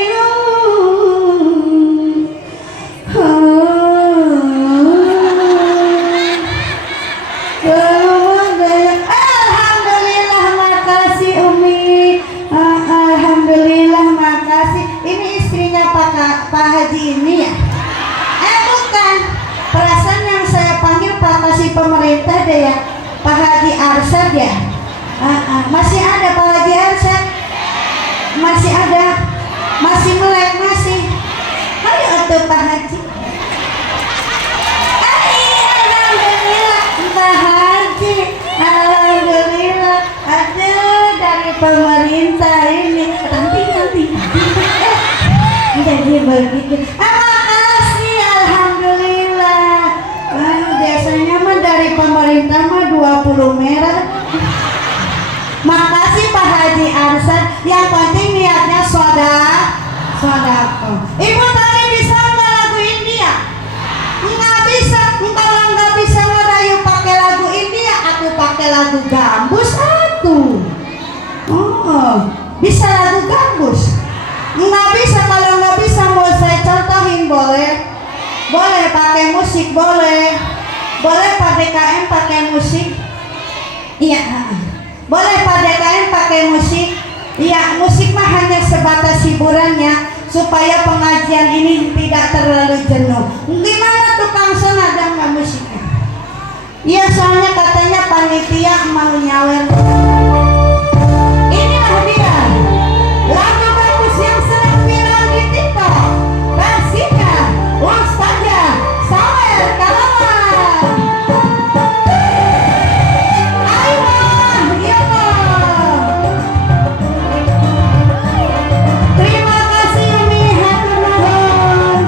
Alhamdulillah, makasih Umi. Alhamdulillah, makasih. Ini istrinya Pak Haji ini ya? Bukan. Perasaan yang saya panggil Pak Kasih pemerintah deh ya, Pak Haji Arsyad ya. Masih ada Pak Haji Arsyad? Masih ada? Masih melek masih? Ayo atuh Pak Haji. Alhamdulillah Pak Haji. Alhamdulillah. Aduh, dari pemerintah ini. Nanti. Jadi begitu. Makasih, alhamdulillah. Biasanya mah dari pemerintah mah 20 merah. Makasih Pak Haji Arsyad. Yang penting niatnya sodako. Ibu tadi bisa nggak lagu India? Nggak bisa. Kalau nggak bisa ngerayu pakai lagu India, aku pakai lagu gambus aku. Oh, bisa lagu gambus? Nggak bisa. Kalau nggak bisa mau saya contohin boleh? Boleh pakai musik, boleh Pak DKM pakai musik? Iya. Boleh Pak DKM pakai musik? Iya, musik mah hanya sebatas hiburannya supaya pengajian ini tidak terlalu jenuh. Gimana tukang son ada nggak musiknya? Iya, soalnya katanya panitia mau nyawer. Inilah dia lagu bagus yang sedang viral di TikTok. Versinya Ustazah Sawer Kalawan. Terima kasih Umi, hatur nuhun.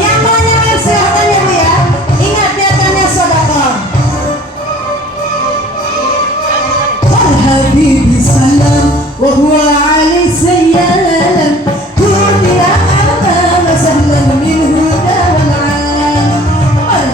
Yang mau nyawer silahkan ya Bu ya. Ingat niatannya sedekah. Habibi salam wa huwa ali sayyalam kuni ahlan wa sahlan min huda wal alam.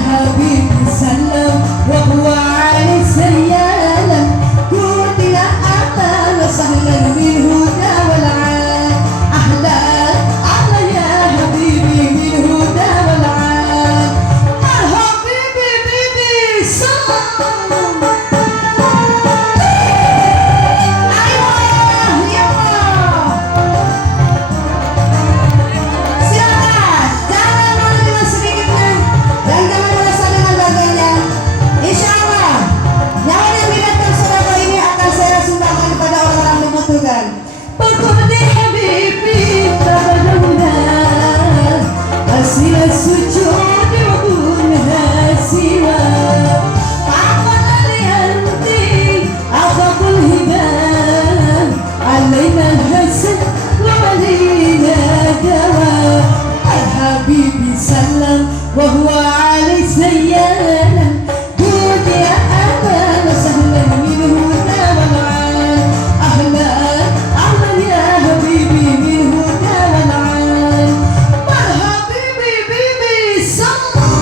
Habibi salam wa huwa ali sayyalam kuni ahlan wa sahlan min huda wal alam. Ahlan ya habibi min huda wal alam. Habibi bibi salam. وهو علي سيالا قلت يا أهلا وسهلا من هدى والعال. أهلا يا حبيبي من هدى والعال. مرحبا بيبي صلى.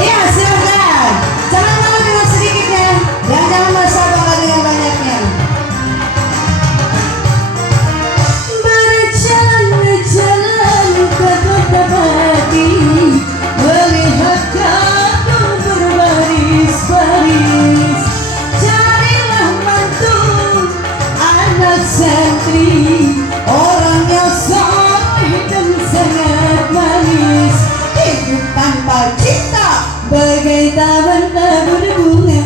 Iya silahkan. Jangan malu dengan sedikitnya dan jangan merasa bangga dengan banyaknya. Berjalan ke kota hati, melihat kamu berbaris-baris. Carilah mantu anak santri, orang yang soleh dan sangat manis. Hidup tanpa cinta bagai taman tabur bunga.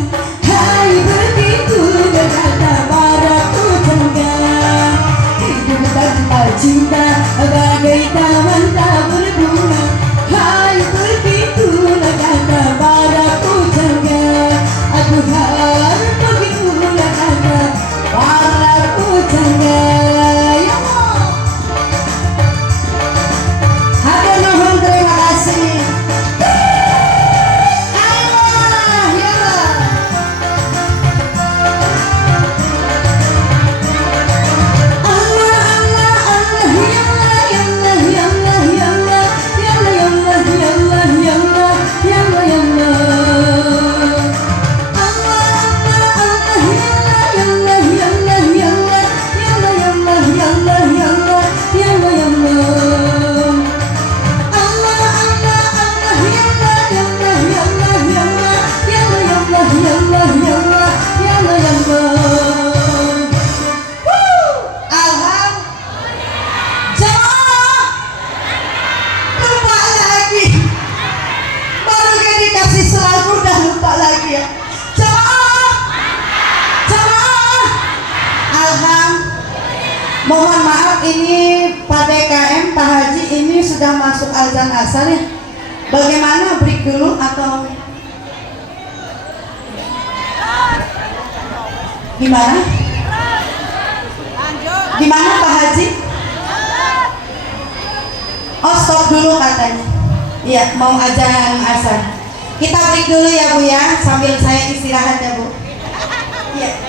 Hai begitu berkata padaku tangga. Hidup tanpa cinta bagai taman tabur bunga. Hai begitu kata padaku tangga. Aku harap begitu kata padaku tangga. Ya Allah. Hatur nuhun, terima kasih. Ayo Mohon maaf, ini Pak DKM, Pak Haji, ini sudah masuk azan asar ya. Bagaimana, break dulu atau gimana? Gimana Pak Haji? Oh, stop dulu katanya. Iya, mau azan asar. Kita break dulu ya Bu ya, sambil saya istirahat ya Bu. Iya.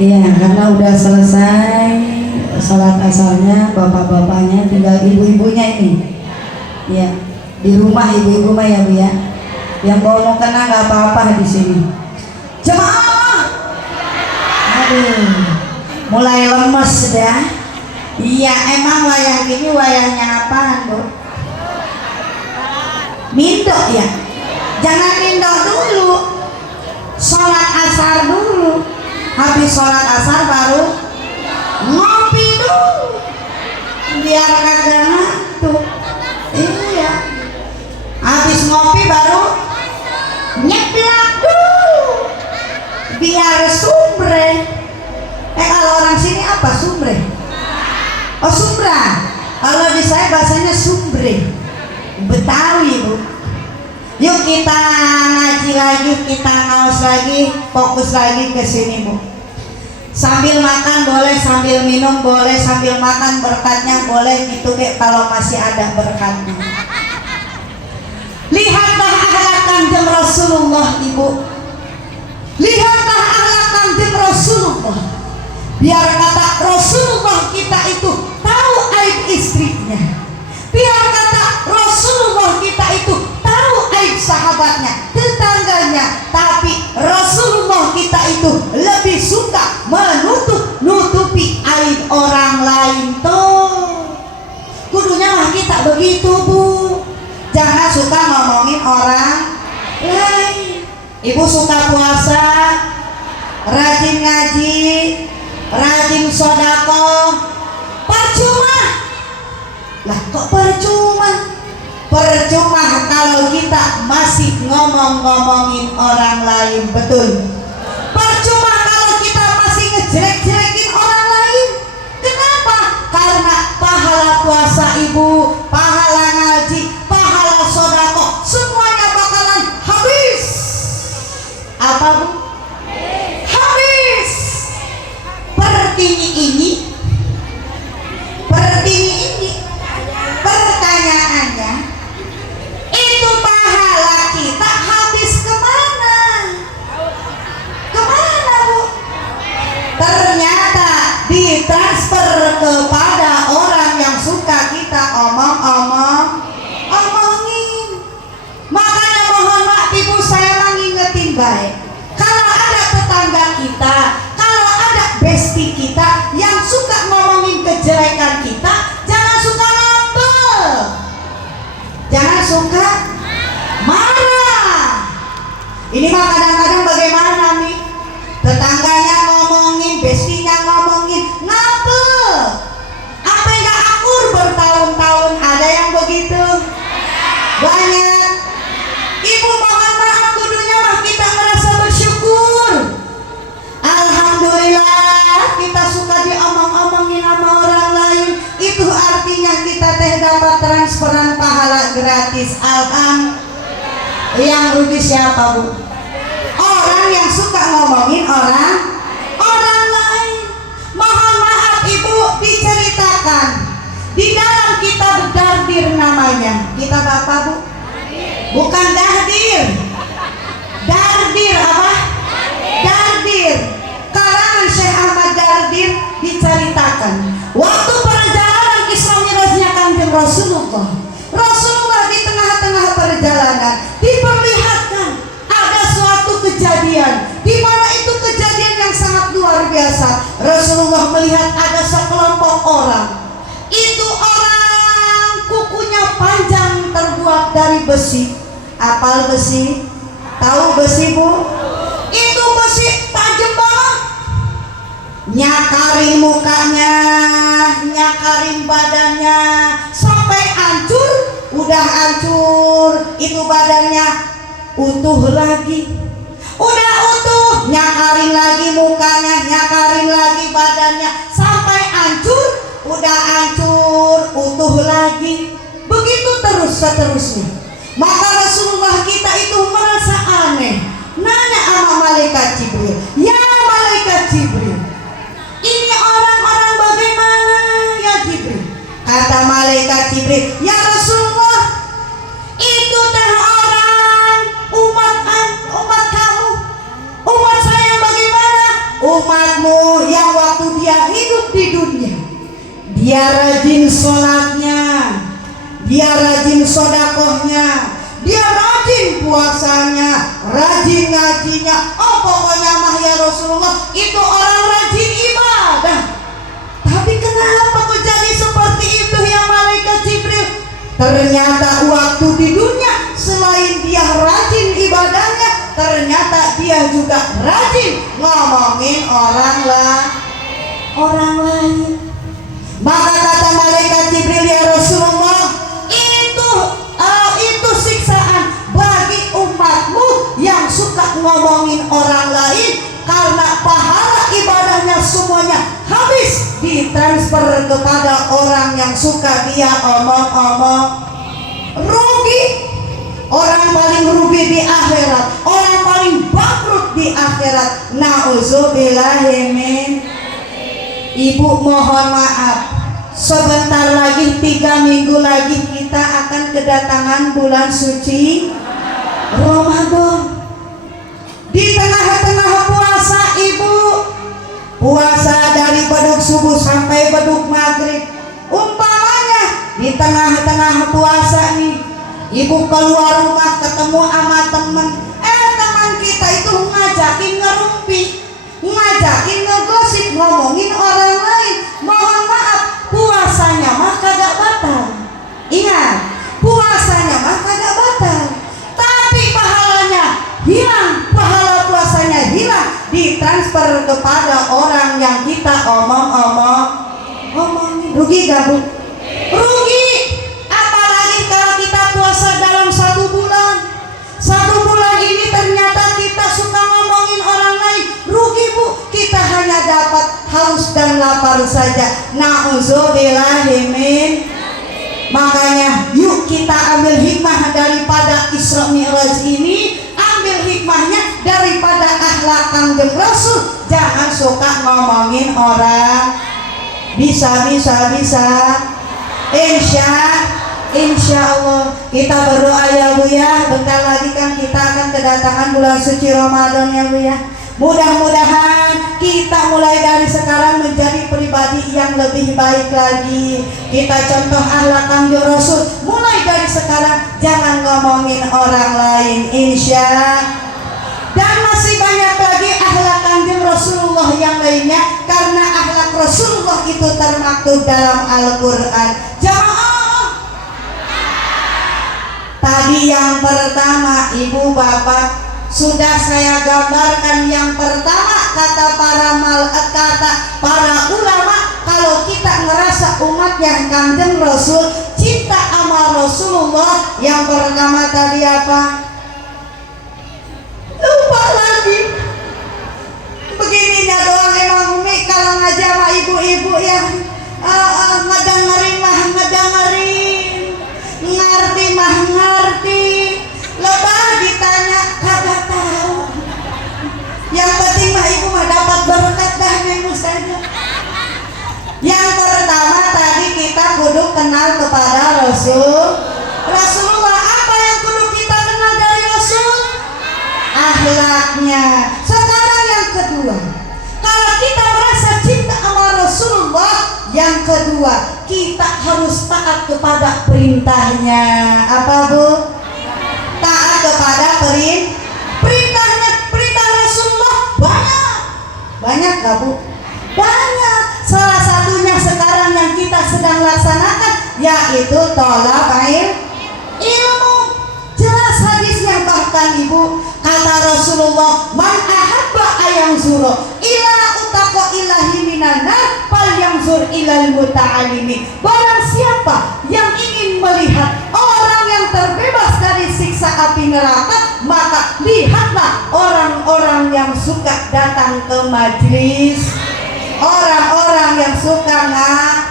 Iya, karena udah selesai sholat asarnya, bapak-bapaknya, tinggal ibu-ibunya ini. Iya, di rumah ibu-ibu mah ya Bu ya. Yang mau kena nggak apa-apa di sini. Jemaah, aduh, mulai lemes dah. Iya, emang wayah gini wayahnya apaan Bu? Mindo ya? Jangan mindo dulu, sholat asar dulu. Habis sholat asar baru ngopi dulu, biar kagak ngantuk. Iya, habis ngopi baru nyeblak dulu, biar sumbre. Kalau orang sini apa sumbre? Oh sumbra. Kalau di saya bahasanya sumbre, Betawi Bu. Yuk kita ngaji lagi, kita ngaos lagi, fokus lagi ke sini Bu. Sambil makan boleh, sambil minum boleh, sambil makan berkatnya boleh gitu deh kalau masih ada berkatnya. Lihatlah akhlak Kanjeng Rasulullah Ibu. Lihatlah akhlak Kanjeng Rasulullah. Biar kata Rasulullah kita itu tahu aib istrinya. Biar kata Rasulullah kita itu tahu aib sahabatnya, tetangganya. Tapi Rasulullah kita itu lebih suka menutupi aib orang lain tuh. Kudunya mah kita begitu Bu. Jangan suka ngomongin orang lain. Ibu suka puasa, rajin ngaji, rajin sodako, percuma. Lah kok percuma? Percuma kalau kita masih ngomongin orang lain, betul? Percuma kalau kita masih ngejelek-jelekin orang lain. Kenapa? Karena pahala puasa Ibu, pahala ngaji, pahala sodako, semuanya bakalan habis. Apa Bu? Habis. Pertini ini pertanyaannya, itu pahala kita habis kemana? Kemana Bu? Ternyata ditransfer kepada orang yang suka kita omongin. Makanya mohon maaf Ibu, saya mengingetin baik. Kalau ada tetangga kita, kalau ada bestie kita yang suka ngomongin kejelekan kita, jangan suka ngambek, jangan suka marah. Ini mah kadang-kadang bagaimana nih, tetangganya ngomongin, bestinya ngomongin, ngambek, apa nggak akur bertahun-tahun. Ada yang begitu? Banyak. Ibu mohon maaf, kudunya mah kita merasa bersyukur. Alhamdulillah kita suka diomong-omongin sama orang lain. Itu artinya kita teh dapat transferan pahala gratis. Alhamdulillah. Yang rugi siapa Bu? Orang yang suka ngomongin orang lain. Mohon maaf Ibu, diceritakan di dalam kitab Dardir namanya. Kitab apa Bu? Bukan Dahdir. Dardir apa? Dardir. Karangan Syekh Ahmad Dardir diceritakan waktu perjalanan Isra Mi'rajnya Kanjeng Rasulullah. Rasulullah di tengah-tengah perjalanan diperlihatkan ada suatu kejadian di mana itu kejadian yang sangat luar biasa. Rasulullah melihat ada sekelompok orang. Itu orang kukunya panjang terbuat dari besi. Apal besi? Tahu besi Bu? Itu besi tajam banget. Nyakarin mukanya, nyakarin badannya sampai hancur. Udah hancur, itu badannya utuh lagi. Udah utuh, nyakarin lagi mukanya, nyakarin lagi badannya sampai hancur. Udah hancur, utuh lagi. Begitu terus seterusnya. Maka Rasulullah kita itu merasa aneh, nanya sama malaikat Jibril, ya malaikat Jibril, ini orang-orang bagaimana ya Jibril? Kata malaikat Jibril, ya Rasulullah, itu teh orang umat kamu. Umat saya bagaimana? Umatmu dia rajin sholatnya, dia rajin sodakohnya, dia rajin puasanya, rajin ngajinya. Oh pokoknya mah ya Rasulullah itu orang rajin ibadah. Tapi kenapa kok jadi seperti itu ya malaikat Jibril? Ternyata waktu di dunia selain dia rajin ibadahnya, ternyata dia juga rajin ngomongin orang lain. Maka kata malaikat Jibril, ya Rasulullah, itu siksaan bagi umatmu yang suka ngomongin orang lain, karena pahala ibadahnya semuanya habis ditransfer kepada orang yang suka dia omong-omong. Rugi, orang paling rugi di akhirat, orang paling bangkrut di akhirat. Nauzubillahimin. Ibu mohon maaf, sebentar lagi 3 minggu lagi kita akan kedatangan bulan suci Ramadan. Di tengah-tengah puasa ibu, puasa dari beduk subuh sampai beduk maghrib. Umpamanya di tengah-tengah puasa nih, ibu keluar rumah ketemu sama temen, teman kita itu ngajakin ngerumpi, ngajakin ngegosip, ngomongin orang lain. Mohon maaf, puasanya mah kagak batal. Ingat, puasanya mah kagak batal, tapi pahalanya hilang, pahala puasanya hilang, ditransfer kepada orang yang kita omongin. Rugi gak bu? Rugi. Apalagi kalau kita puasa dalam 1 bulan. 1 bulan ini ternyata kita suka ngomongin orang lain. Rugi bu, kita hanya dapat haus dan lapar saja. Nauzubillahimin. Makanya yuk kita ambil hikmah daripada Isra Mi'raj ini, ambil hikmahnya daripada akhlak Kangjeng Rasul. Jangan suka ngomongin orang. Bisa. Insya Allah kita berdoa ya bu ya. Bentar lagi kan kita akan kedatangan bulan suci Ramadan ya bu ya. Mudah-mudahan kita mulai dari sekarang menjadi pribadi yang lebih baik lagi. Kita contoh akhlak Kangjeng Rasul. Mulai dari sekarang jangan ngomongin orang lain, insya. Dan masih banyak lagi akhlak Kangjeng Rasulullah yang lainnya, karena akhlak Rasulullah itu termaktub dalam Al-Quran. Jamaah, tadi yang pertama ibu bapak sudah saya gambarkan. Yang pertama kata para ulama, kalau kita ngerasa umat yang Kangjeng Rasul cinta sama Rasulullah, yang pertama tadi apa? Lupa lagi. Begininya doang emang Umi kalau ngajak sama ibu-ibu yang ngedengerin, ngerti. Lebah ditanya kagak tahu. Yang penting mah ibu mah dapat berkat dah nemu saja. Yang pertama tadi kita kudu kenal kepada Rasulullah. Apa yang kudu kita kenal dari Rasul? Akhlaknya. Sekarang yang kedua, kalau kita merasa cinta sama Rasulullah, yang kedua kita harus taat kepada perintahnya. Apa bu? Taat kepada perintahnya. Perintah Rasulullah banyak gak bu? Banyak. Salah satunya sekarang yang kita sedang laksanakan yaitu tolak ilmu. Jelas hadisnya, bahkan ibu kata Rasulullah, man ahabba ayanzuro ila utaqo ilahi minanar fal yanzur ilal muta'alimi. Barang siapa yang ingin melihat orang yang terbebas dari siksa api neraka, maka lihatlah orang-orang yang suka datang ke majelis, orang-orang yang suka ngaji.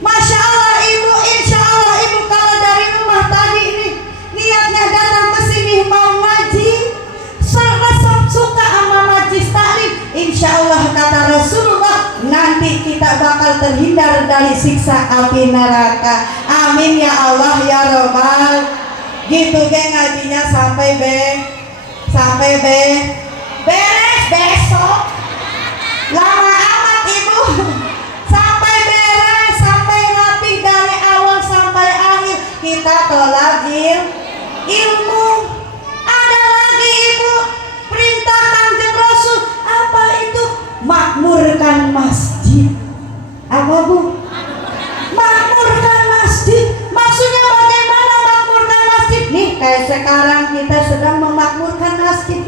Masya Allah ibu, insya Allah ibu kalau dari rumah tadi ini niatnya datang ke sini mau ngaji, resep suka sama majlis taklim, insya Allah kata Rasulullah nanti kita bakal terhindar dari siksa api neraka. Amin ya Allah ya Rabbal. Gitu geng ngajinya sampai beres besok. Lama amat ibu. Sampai kita tolak ilmu. Ada lagi ibu perintah Kanjeng Rasul, apa itu? Makmurkan masjid. Apa bu? Makmurkan masjid. Maksudnya bagaimana makmurkan masjid? Nih kayak sekarang kita sedang memakmurkan masjid.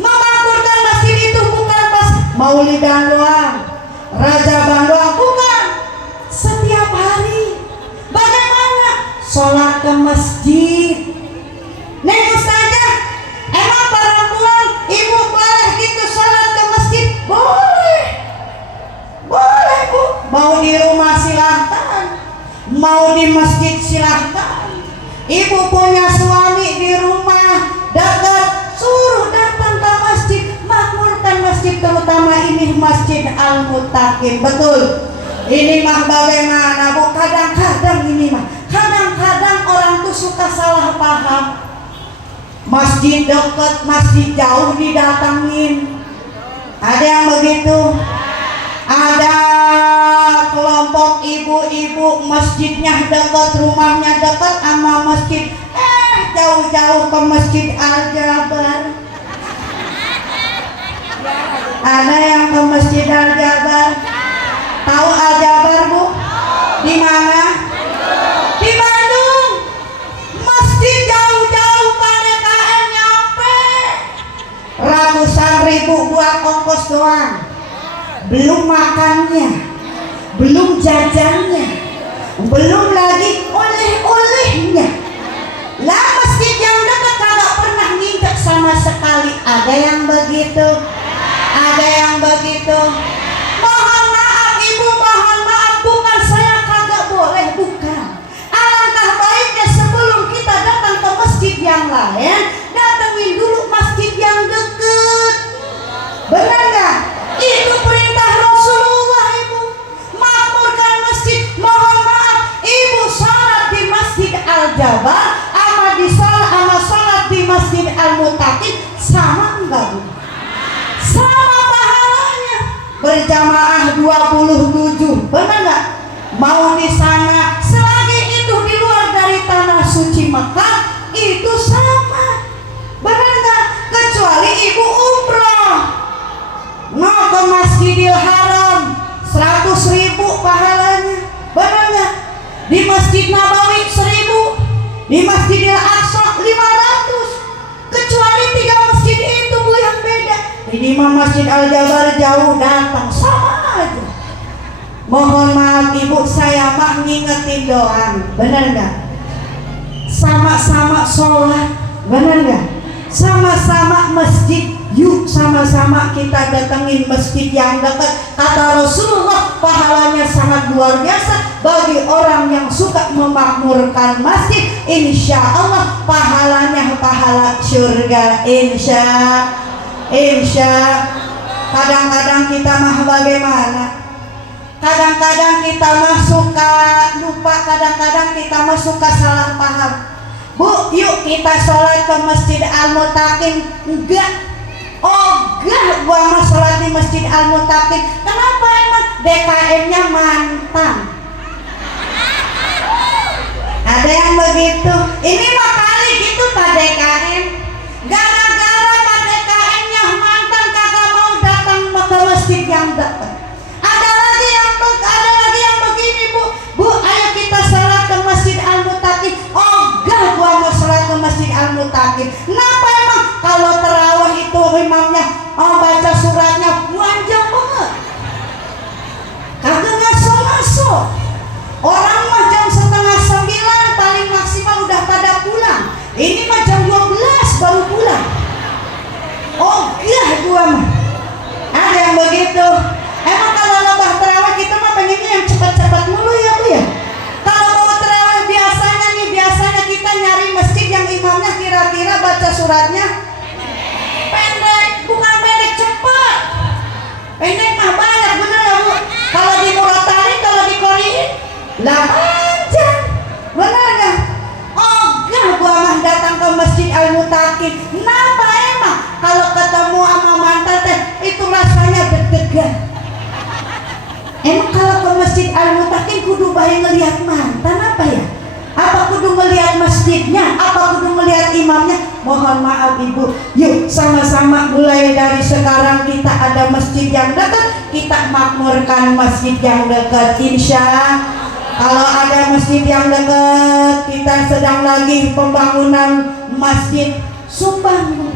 Memakmurkan masjid itu bukan pas Maulidan doang, Rajaban doang, bukan. Setiap hari. Bagaimana? Sholat ke masjid. Nih ustazah, emang perempuan ibu boleh gitu sholat ke masjid? Boleh. Boleh bu. Mau di rumah silahkan, mau di masjid silahkan. Ibu punya suami di rumah dekat, suruh datang ke masjid, makmurkan masjid, terutama ini Masjid Al-Muttaqin. Betul. Ini mah bagaimana bu? Kadang-kadang ini mah, kadang-kadang orang tuh suka salah paham. Masjid dekat, masjid jauh didatangin. Ada yang begitu. Ada kelompok ibu-ibu masjidnya dekat, rumahnya dekat sama masjid, jauh-jauh ke Masjid Al-Jabar. Ada yang ke Masjid Al-Jabar. Tahu Al-Jabar bu? Di mana? Di Bandung. Masjid jauh-jauh pada KM nyampe. Ratusan ribu buat ongkos doang. Belum makannya, belum jajannya, belum lagi oleh-olehnya. Lah masjid yang dekat kagak pernah nginjek sama sekali. Ada yang begitu? Ada yang begitu? Mohon maaf ibu, mohon maaf, bukan saya kagak boleh, bukan. Alangkah baiknya sebelum kita datang ke masjid yang lain, datengin dulu masjid yang dekat. Benar nggak? Itu perintah Rasulullah ibu. Makmurkan masjid. Mohon maaf ibu sholat di Masjid Al-Jabar sama sholat di Masjid Al-Muttaqin sama enggak bu? Sama pahalanya. Berjamaah 27. Benar nggak? Mau di sana selagi itu di luar dari tanah suci Mekah itu sama. Benar nggak? Kecuali ibu umroh mau ke Masjidil Haram 100.000 pahalanya. Benar nggak? Di Masjid Nabawi 1.000, di Masjidil Aqsa 500. Kecuali 3 masjid itu bu yang beda. Ini mah Masjid Al-Jabar jauh datang sama aja. Mohon maaf ibu, saya mah ngingetin doang. Benar nggak? Sama-sama sholat. Benar nggak? Sama-sama masjid. Yuk sama-sama kita datengin masjid yang dekat. Kata Rasulullah pahalanya sangat luar biasa bagi orang yang suka memakmurkan masjid. Insya Allah pahalanya pahala surga. Insya. Kadang-kadang kita mah bagaimana? Kadang-kadang kita mah suka lupa, kadang-kadang kita mah suka salah paham. Bu, yuk kita sholat ke Masjid Al-Muttaqin. Enggak. Oh enggak, gua mah sholat di Masjid Al-Muttaqin. Kenapa emang? DKM-nya mantan. Ada yang begitu. Ini mah kali gitu Pak DKM. Gara-gara Pak DKM-nya mantan kagak mau datang ke masjid yang dekat. Ada lagi yang begini bu. Bu, ayo kita sholat ke Masjid Al-Muttaqin. Oh enggak, gua mau sholat ke Masjid Al-Muttaqin. Kenapa emang? Kalau terawih itu imamnya baca suratnya panjang banget, kagak ngaso-ngaso. Orang mah jam 8:30 paling maksimal udah pada pulang. Ini mah jam 12 baru pulang. Oh iya gua mah. Ada yang begitu. Emang kalau lembah terawih kita mah pengennya yang cepat-cepat mulu ya bu ya. Kalau mau terawih biasanya kita nyari masjid yang imamnya kira-kira baca suratnya pendek, bukan pendek cepat. Pendek mah banyak bener ya bu. Kalau di Muratarin, kalau di Korein lah panjang. Bener gak? Oh gak, gua mah datang ke Masjid Al-Muttaqin. Kenapa emang? Kalau ketemu sama mantan teh itu rasanya deg-degan. Emang kalau ke Masjid Al-Muttaqin kudu bae ngelihat mantan apa ya? Apa kudu ngelihat masjidnya, apa kudu melihat imamnya? Mohon maaf ibu, yuk sama-sama mulai dari sekarang kita ada masjid yang dekat, kita makmurkan masjid yang dekat. Insya kalau ada masjid yang dekat, kita sedang lagi pembangunan masjid, sumbang,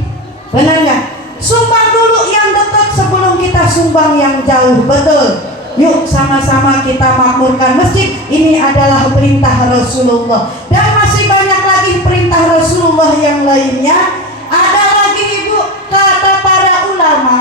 benar nggak? Sumbang dulu yang dekat sebelum kita sumbang yang jauh, betul. Yuk sama-sama kita makmurkan masjid. Ini adalah perintah Rasulullah, dan masih banyak lagi perintah Rasulullah yang lainnya. Ada lagi ibu, kata para ulama,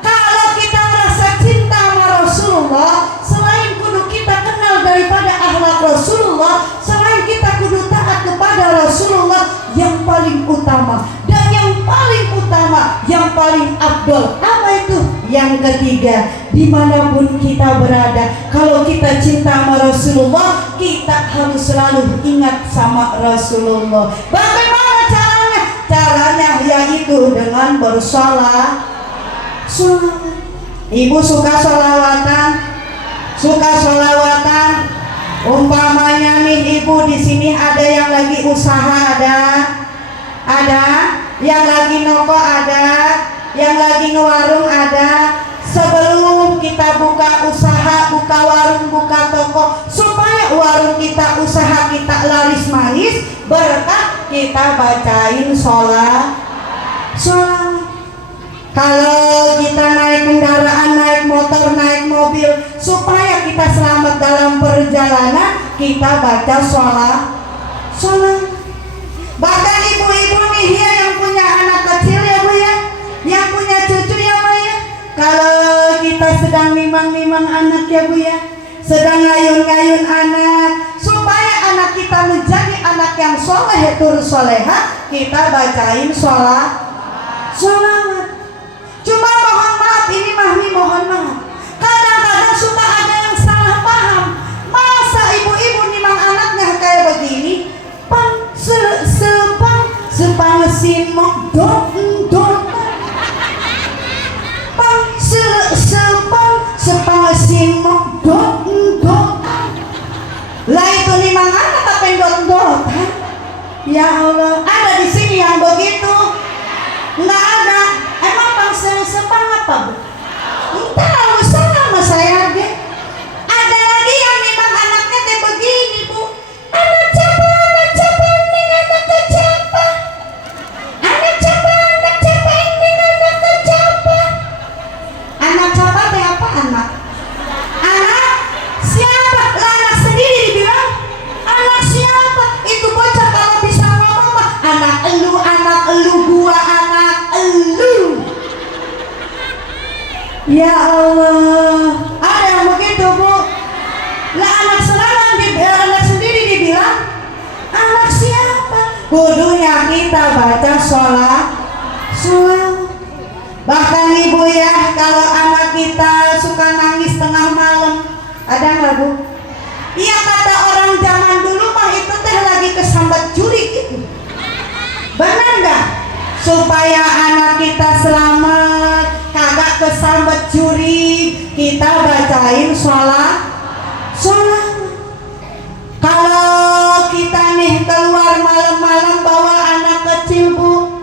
kalau kita merasa cinta sama Rasulullah, selain kudu kita kenal daripada akhlak Rasulullah, selain kita kudu taat kepada Rasulullah, yang paling utama dan yang paling utama, yang paling afdol, apa itu? Yang ketiga, dimanapun kita berada, kalau kita cinta sama Rasulullah, kita harus selalu ingat sama Rasulullah. Bagaimana caranya? Caranya yaitu dengan bersolat. Ibu suka sholawatan? Suka sholawatan? Umpamanya nih ibu, di sini ada yang lagi usaha, ada yang lagi noko, ada yang lagi ngewarung, ada. Sebelum kita buka usaha, buka warung, buka toko, supaya warung kita, usaha kita laris manis berkah, kita bacain sholat. Kalau kita naik kendaraan, naik motor, naik mobil, supaya kita selamat dalam perjalanan, kita baca sholat. Bahkan ibu-ibu nih ya, yang punya anak kecil ya bu ya, yang punya cucu ya bu ya, kalau kita sedang nimang-nimang anak ya bu ya, sedang ngayun-ngayun anak, supaya anak kita menjadi anak yang soleh tur soleha, kita bacain sholat. Cuma mohon maaf, ini Mahmi mohon maaf, kadang-kadang suka ada yang salah paham. Masa ibu-ibu nimang anaknya kayak begini, sepang mesin dot sepang mesin dot. Lah itu nimang anak apa yang dot? Ya Allah, ada di sini yang begitu? Nggak ada. Emang sepang apa bu? Tahu sama saya deh. Ada lagi yang nimang anaknya kayak begini bu. Anak siapa ini, anak siapa ini, anak siapa ini, anak siapa teh apa anak? Anak siapa? Lah anak sendiri dibilang anak siapa? Itu bocah kalau bisa ngomong mah anak elu, gua anak elu. Ya Allah, ada yang begitu bu. Lah anak sendiri dibilang anak siapa? Kudunya kita baca sholat. Bahkan ibu ya, kalau anak kita suka nangis tengah malam, ada nggak bu? Iya, kata orang zaman dulu mah itu teh lagi kesambat curi gitu. Benar nggak? Supaya anak kita selamat, kagak kesambat curi, kita bacain sholat. Kalau kita nih keluar malam-malam bawa anak kecil bu,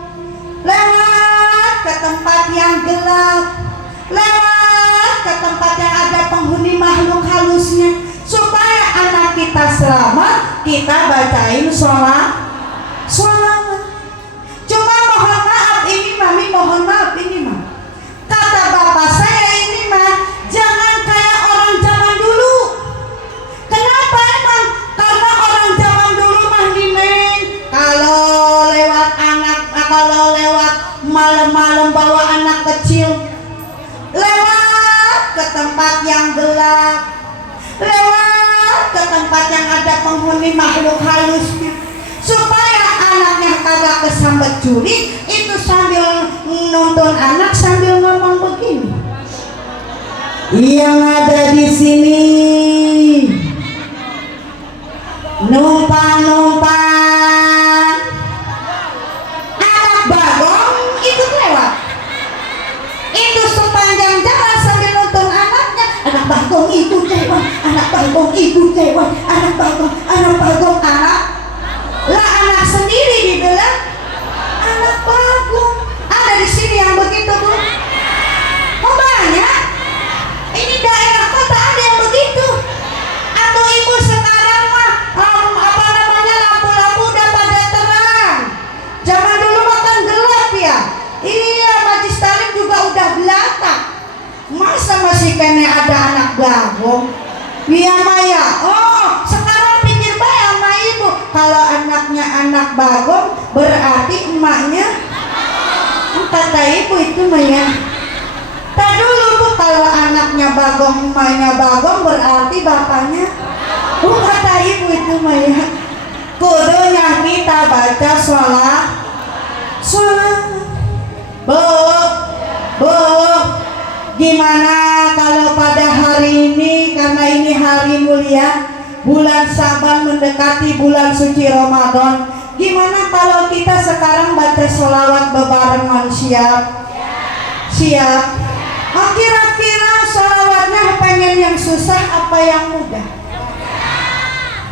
lewat ke tempat yang gelap, lewat ke tempat yang ada penghuni makhluk halusnya, supaya anak kita selamat, kita bacain sholat. Cuma mohon maaf ini Mami, mohon maaf ini mah, kata bapak saya ini mah jangan kayak orang zaman dulu. Kenapa emang? Karena orang zaman dulu mah Neng, kalau lewat malam-malam bawa anak kecil, lewat ke tempat yang gelap, lewat ke tempat yang ada penghuni makhluk halus, supaya anaknya kagak kesambat curi, itu sambil nonton anak sambil ngomong begini, yang ada di sini numpang anak bagong ikut lewat, itu sepanjang jalan sambil nonton anaknya, anak bagong ikut lewat, anak bagong ikut lewat, anak bagong anak lah saya. Oh, sekarang pikir baik sama ibu. Kalau anaknya anak Bagong, berarti emaknya kata ibu itu Maya. Tak dulu Bu, kalau anaknya Bagong, emaknya Bagong, berarti bapaknya. Kata ibu itu Maya. Kudunya kita baca sholat. Bu, gimana kalau pada hari ini, karena ini hari mulia, bulan Saban mendekati bulan suci Ramadan, gimana kalau kita sekarang baca sholawat bebarengan? Siap? Oh, kira-kira sholawatnya pengen yang susah apa yang mudah?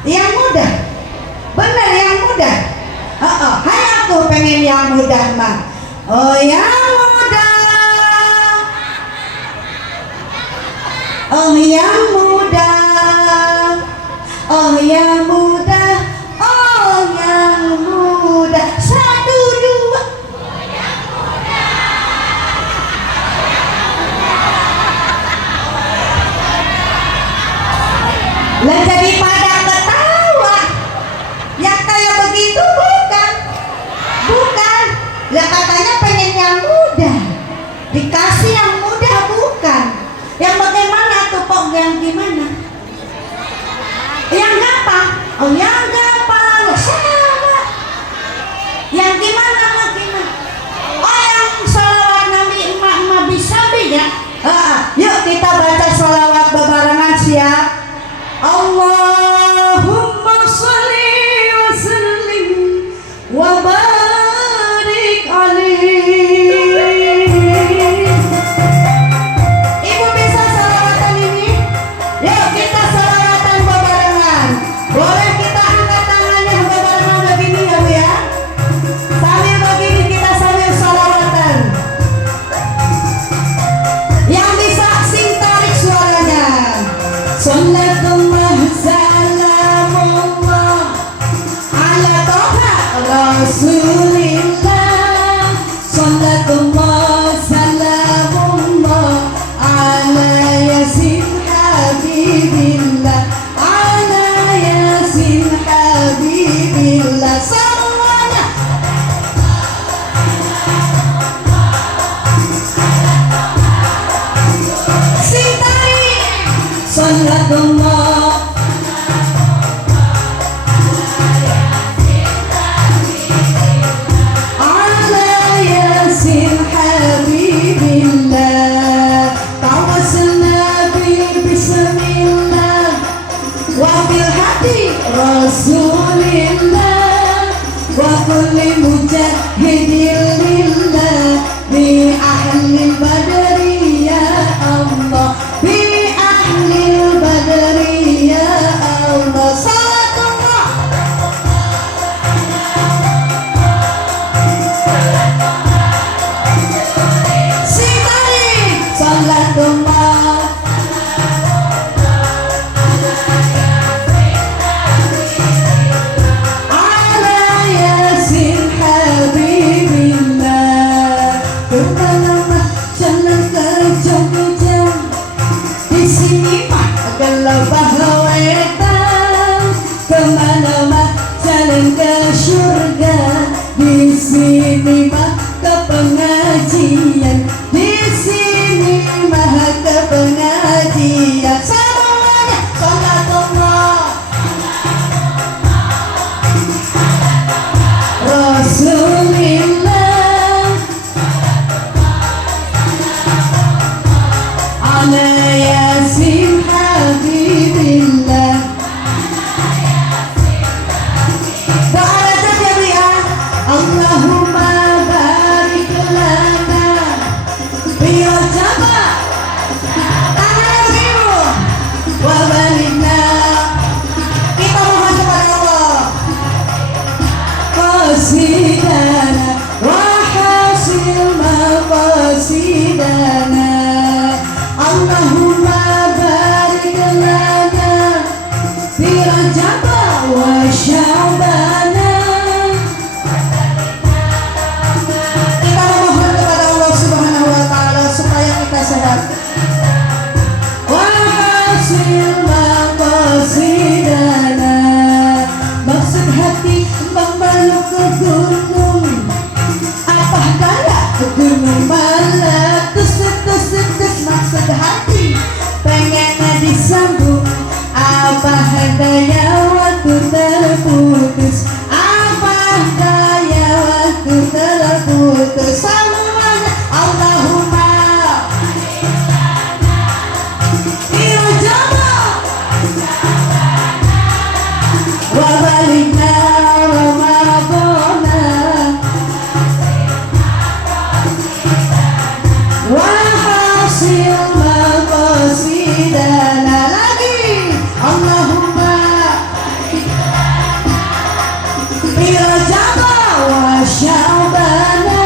Yang mudah? Bener, yang mudah? Hai aku pengen yang mudah mah. Oh, yang mudah. Oh, yang mudah. Oh, yang mudah. Oh, yang mudah. 1, 2. Lah jadi pada ketawa. Yang kayak begitu bukan. Lah katanya pengen yang mudah, dikasih yang mudah bukan. Yang bagaimana tuh Pok? Yang gimana? Yang gampang. Oh, yang gampang. Sama. Yang gimana? Oh, yang sholawat Nabi emak-emak bisa ya? Yuk kita baca sholawat bebarengan, siap? Allahumma sholli wa sallim wa barik alaihi. Ibu bisa sholawatan ini? Yuk kita sholawatan bebarengan. Boleh kita angkat tangannya bebarengan begini ya Bu ya? Sambil begini kita sambil sholawatan. Yang bisa sing tarik suaranya. Sallatullah salamullah ala toha rasulillah. Sallatullah salamullah ala yasin habibillah. Ala yasin habibillah. Semuanya. Sing tarik. Sallatullah ala yasin habibillah. Tawassalna bismillah wa bil hadi rasulillah wa kulli mujahidin lillah bi ahli badri ya Allah. Bi ahli badri ya Allah. Salatullah. Sitari. Salatullah ala yasin habibillah. Kemana jalan kerja-kerja, di sini mah adalah bahwetan. Kemana mah jalan ke surga, di sini mah ke pengajian. Di sini mah ke pengajian. Semuanya salatullah rasulillah ala yasin habibillah. Doa aja ya Bu ya. daya waktu terputus, apa daya waktu terputus. Semuanya Allahumma irjama wa balikna Ramadana wa hasil maqasidana. Lagi Allahumma irjama wa sya'bana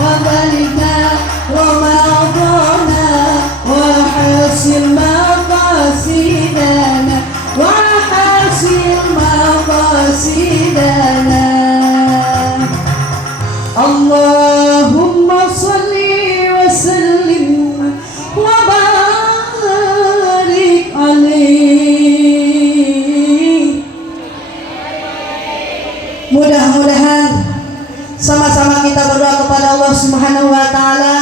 wa balikna Ramadana wa hasil maqasidana wa hasil maqasidana. Allahumma salli wa sallim wa barik alaihi. Mudah-mudahan sama-sama kita berdoa kepada Allah Subhanahu wa taala.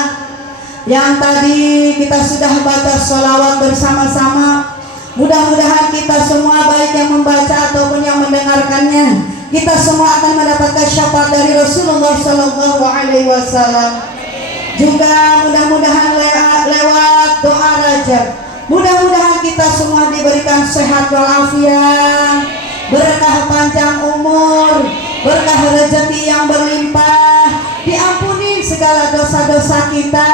Yang tadi kita sudah baca sholawat bersama-sama. Mudah-mudahan kita semua baik yang membaca ataupun yang mendengarkannya, kita semua akan mendapatkan syafaat dari Rasulullah Sallallahu Alaihi Wasallam. Juga mudah-mudahan lewat doa Rajab, mudah-mudahan kita semua diberikan sehat walafiat, berkah panjang umur, berkah rezeki yang berlimpah, diampuni segala dosa-dosa kita,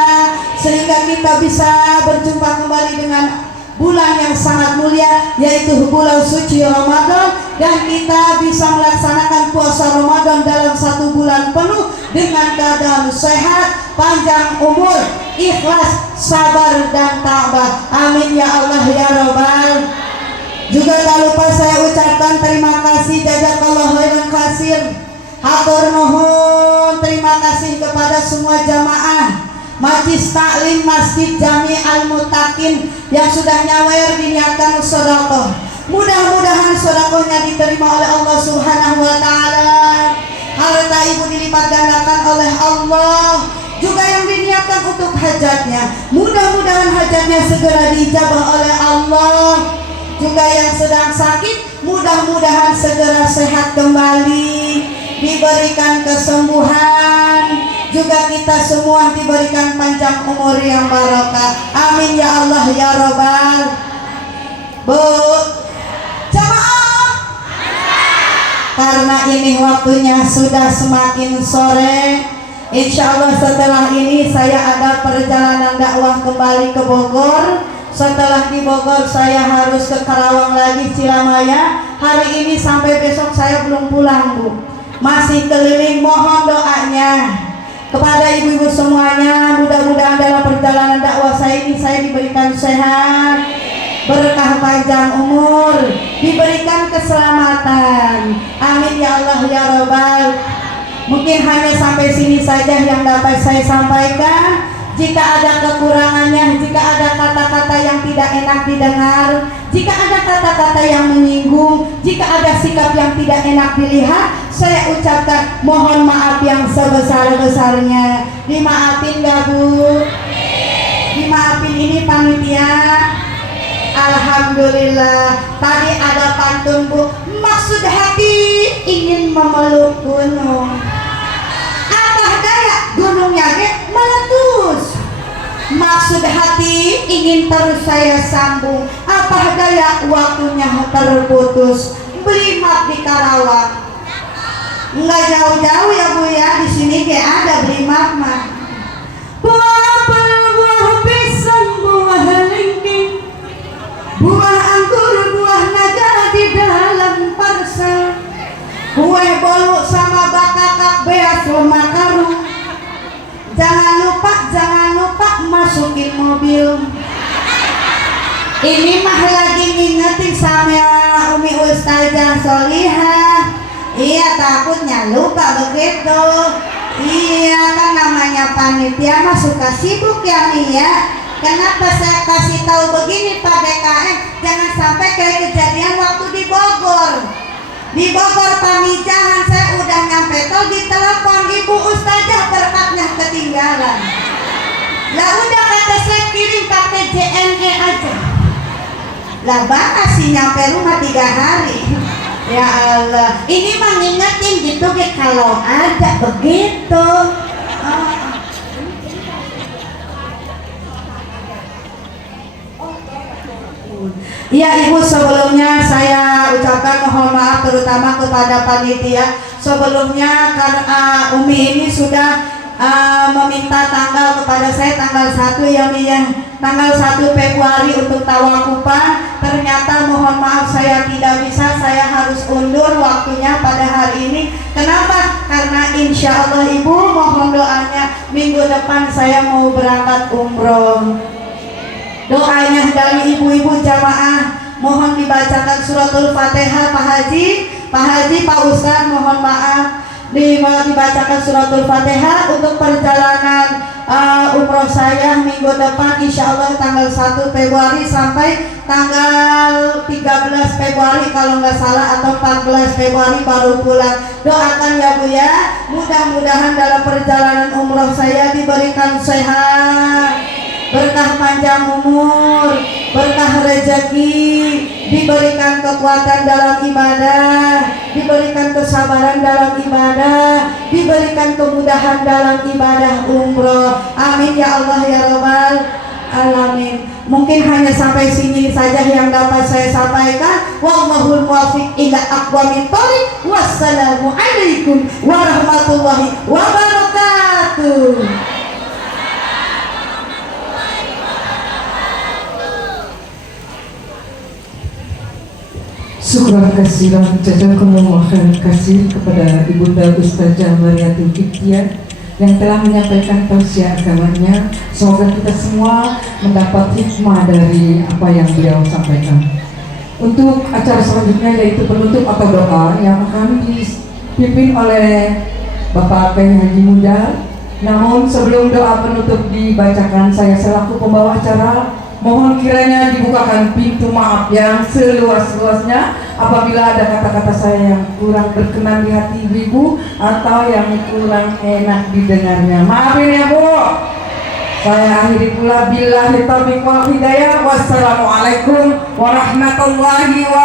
sehingga kita bisa berjumpa kembali dengan bulan yang sangat mulia, yaitu bulan suci Ramadan, dan kita bisa melaksanakan puasa Ramadan dalam 1 bulan penuh dengan keadaan sehat, panjang umur, ikhlas, sabar dan tabah. Amin ya Allah ya Rabbal. Juga tak lupa saya ucapkan terima kasih jazakallahu khairan katsir. Hatur nuhun, terima kasih kepada semua jamaah Majlis Taklim Masjid Jami Al-Muttaqin yang sudah nyawer diniatkan sedekah. Mudah-mudahan sedekahnya diterima oleh Allah Subhanahu wa taala. Harta ibu dilipat gandakan oleh Allah. Juga yang diniatkan untuk hajatnya, mudah-mudahan hajatnya segera dijabah oleh Allah. Juga yang sedang sakit, mudah-mudahan segera sehat kembali, diberikan kesembuhan. Juga kita semua diberikan panjang umur yang barokah. Amin ya Allah ya Rabbal. Bu jamaah, karena ini waktunya sudah semakin sore, insya Allah setelah ini saya ada perjalanan dakwah kembali ke Bogor. Setelah di Bogor saya harus ke Karawang lagi, Cilamaya. Hari ini sampai besok saya belum pulang, Bu, masih keliling. Mohon doanya kepada ibu-ibu semuanya, mudah-mudahan dalam perjalanan dakwah saya ini saya diberikan sehat, berkah panjang umur, diberikan keselamatan. Amin ya Allah ya Rabbal. Mungkin hanya sampai sini saja yang dapat saya sampaikan. Jika ada kekurangannya, jika ada kata-kata yang tidak enak didengar, jika ada kata-kata yang menyinggung, jika ada sikap yang tidak enak dilihat, saya ucapkan mohon maaf yang sebesar-besarnya. Dimaafin gak, Bu? Dimaafin ini panitia? Alhamdulillah. Tadi ada pantun, Bu, maksud hati ingin memeluk gunung, apa daya gunungnya meletus. Maksud hati ingin terus saya sambung, apa daya waktunya terputus. Beli map di Karawang, nggak jauh-jauh ya Bu ya, di sini kayak ada beli map mah. Buah apel, buah pisang, buah lengking, buah anggur, buah naga di dalam parsel, kue bolu sama bakakak beas makarung. Jangan lupa masukin mobil. Ini mah lagi ngingetin sama Umi Ustazah Solihah. Iya, takutnya lupa begitu. Iya kan, namanya panitia mah suka sibuk ya nih ya. Kenapa saya kasih tahu begini Pak BKM? Jangan sampai kayak kejadian waktu di Bogor. Di Bogor Pamijahan saya udah nyampe tol, ditelepon Ibu Ustazah berkatnya ketinggalan. Lah udah kata saya kirim pakai JNE aja. Lah bahas sih nyampe rumah 3 hari. Ya Allah, ini mah ngingetin gitu kayak kalau ada begitu. Iya Ibu, sebelumnya saya ucapkan mohon maaf terutama kepada panitia. Sebelumnya karena Umi ini sudah meminta tanggal kepada saya tanggal 1 tanggal 1 Februari untuk tawakufan. Ternyata mohon maaf saya tidak bisa, saya harus undur waktunya pada hari ini. Kenapa? Karena insya Allah Ibu mohon doanya minggu depan saya mau berangkat umroh. Doanya dari ibu-ibu jamaah mohon dibacakan suratul Fatihah. Pak Haji, Pak Ustaz mohon maaf dibacakan suratul Fatihah untuk perjalanan umroh saya minggu depan insya Allah tanggal 1 Februari sampai tanggal 13 Februari kalau nggak salah, atau 14 Februari baru pulang. Doakan ya Bu ya, mudah-mudahan dalam perjalanan umroh saya diberikan sehat, berkah panjang umur, berkah rezeki, diberikan kekuatan dalam ibadah, diberikan kesabaran dalam ibadah, diberikan kemudahan dalam ibadah umroh. Amin ya Allah ya Rabbal alamin. Mungkin hanya sampai sini saja yang dapat saya sampaikan. Wallahul muwaffiq ila aqwamit thoriq. Wassalamualaikum warahmatullahi wabarakatuh. Syukur kasihan jazakumullah khairan kasih kepada Ibunda Ustazah Mariatul Fiktiah yang telah menyampaikan tausiah agamanya. Semoga kita semua mendapat hikmah dari apa yang beliau sampaikan. Untuk acara selanjutnya yaitu penutup atau doa yang akan dipimpin oleh Bapak Kiai Haji Muda. Namun sebelum doa penutup dibacakan, saya selaku pembawa acara mohon kiranya dibukakan pintu maaf yang seluas-luasnya apabila ada kata-kata saya yang kurang berkenan di hati ibu atau yang kurang enak didengarnya. Maafin ya Bu. Saya akhiri pula billahi taufiq wal hidayah. Wassalamualaikum warahmatullahi wabarakatuh.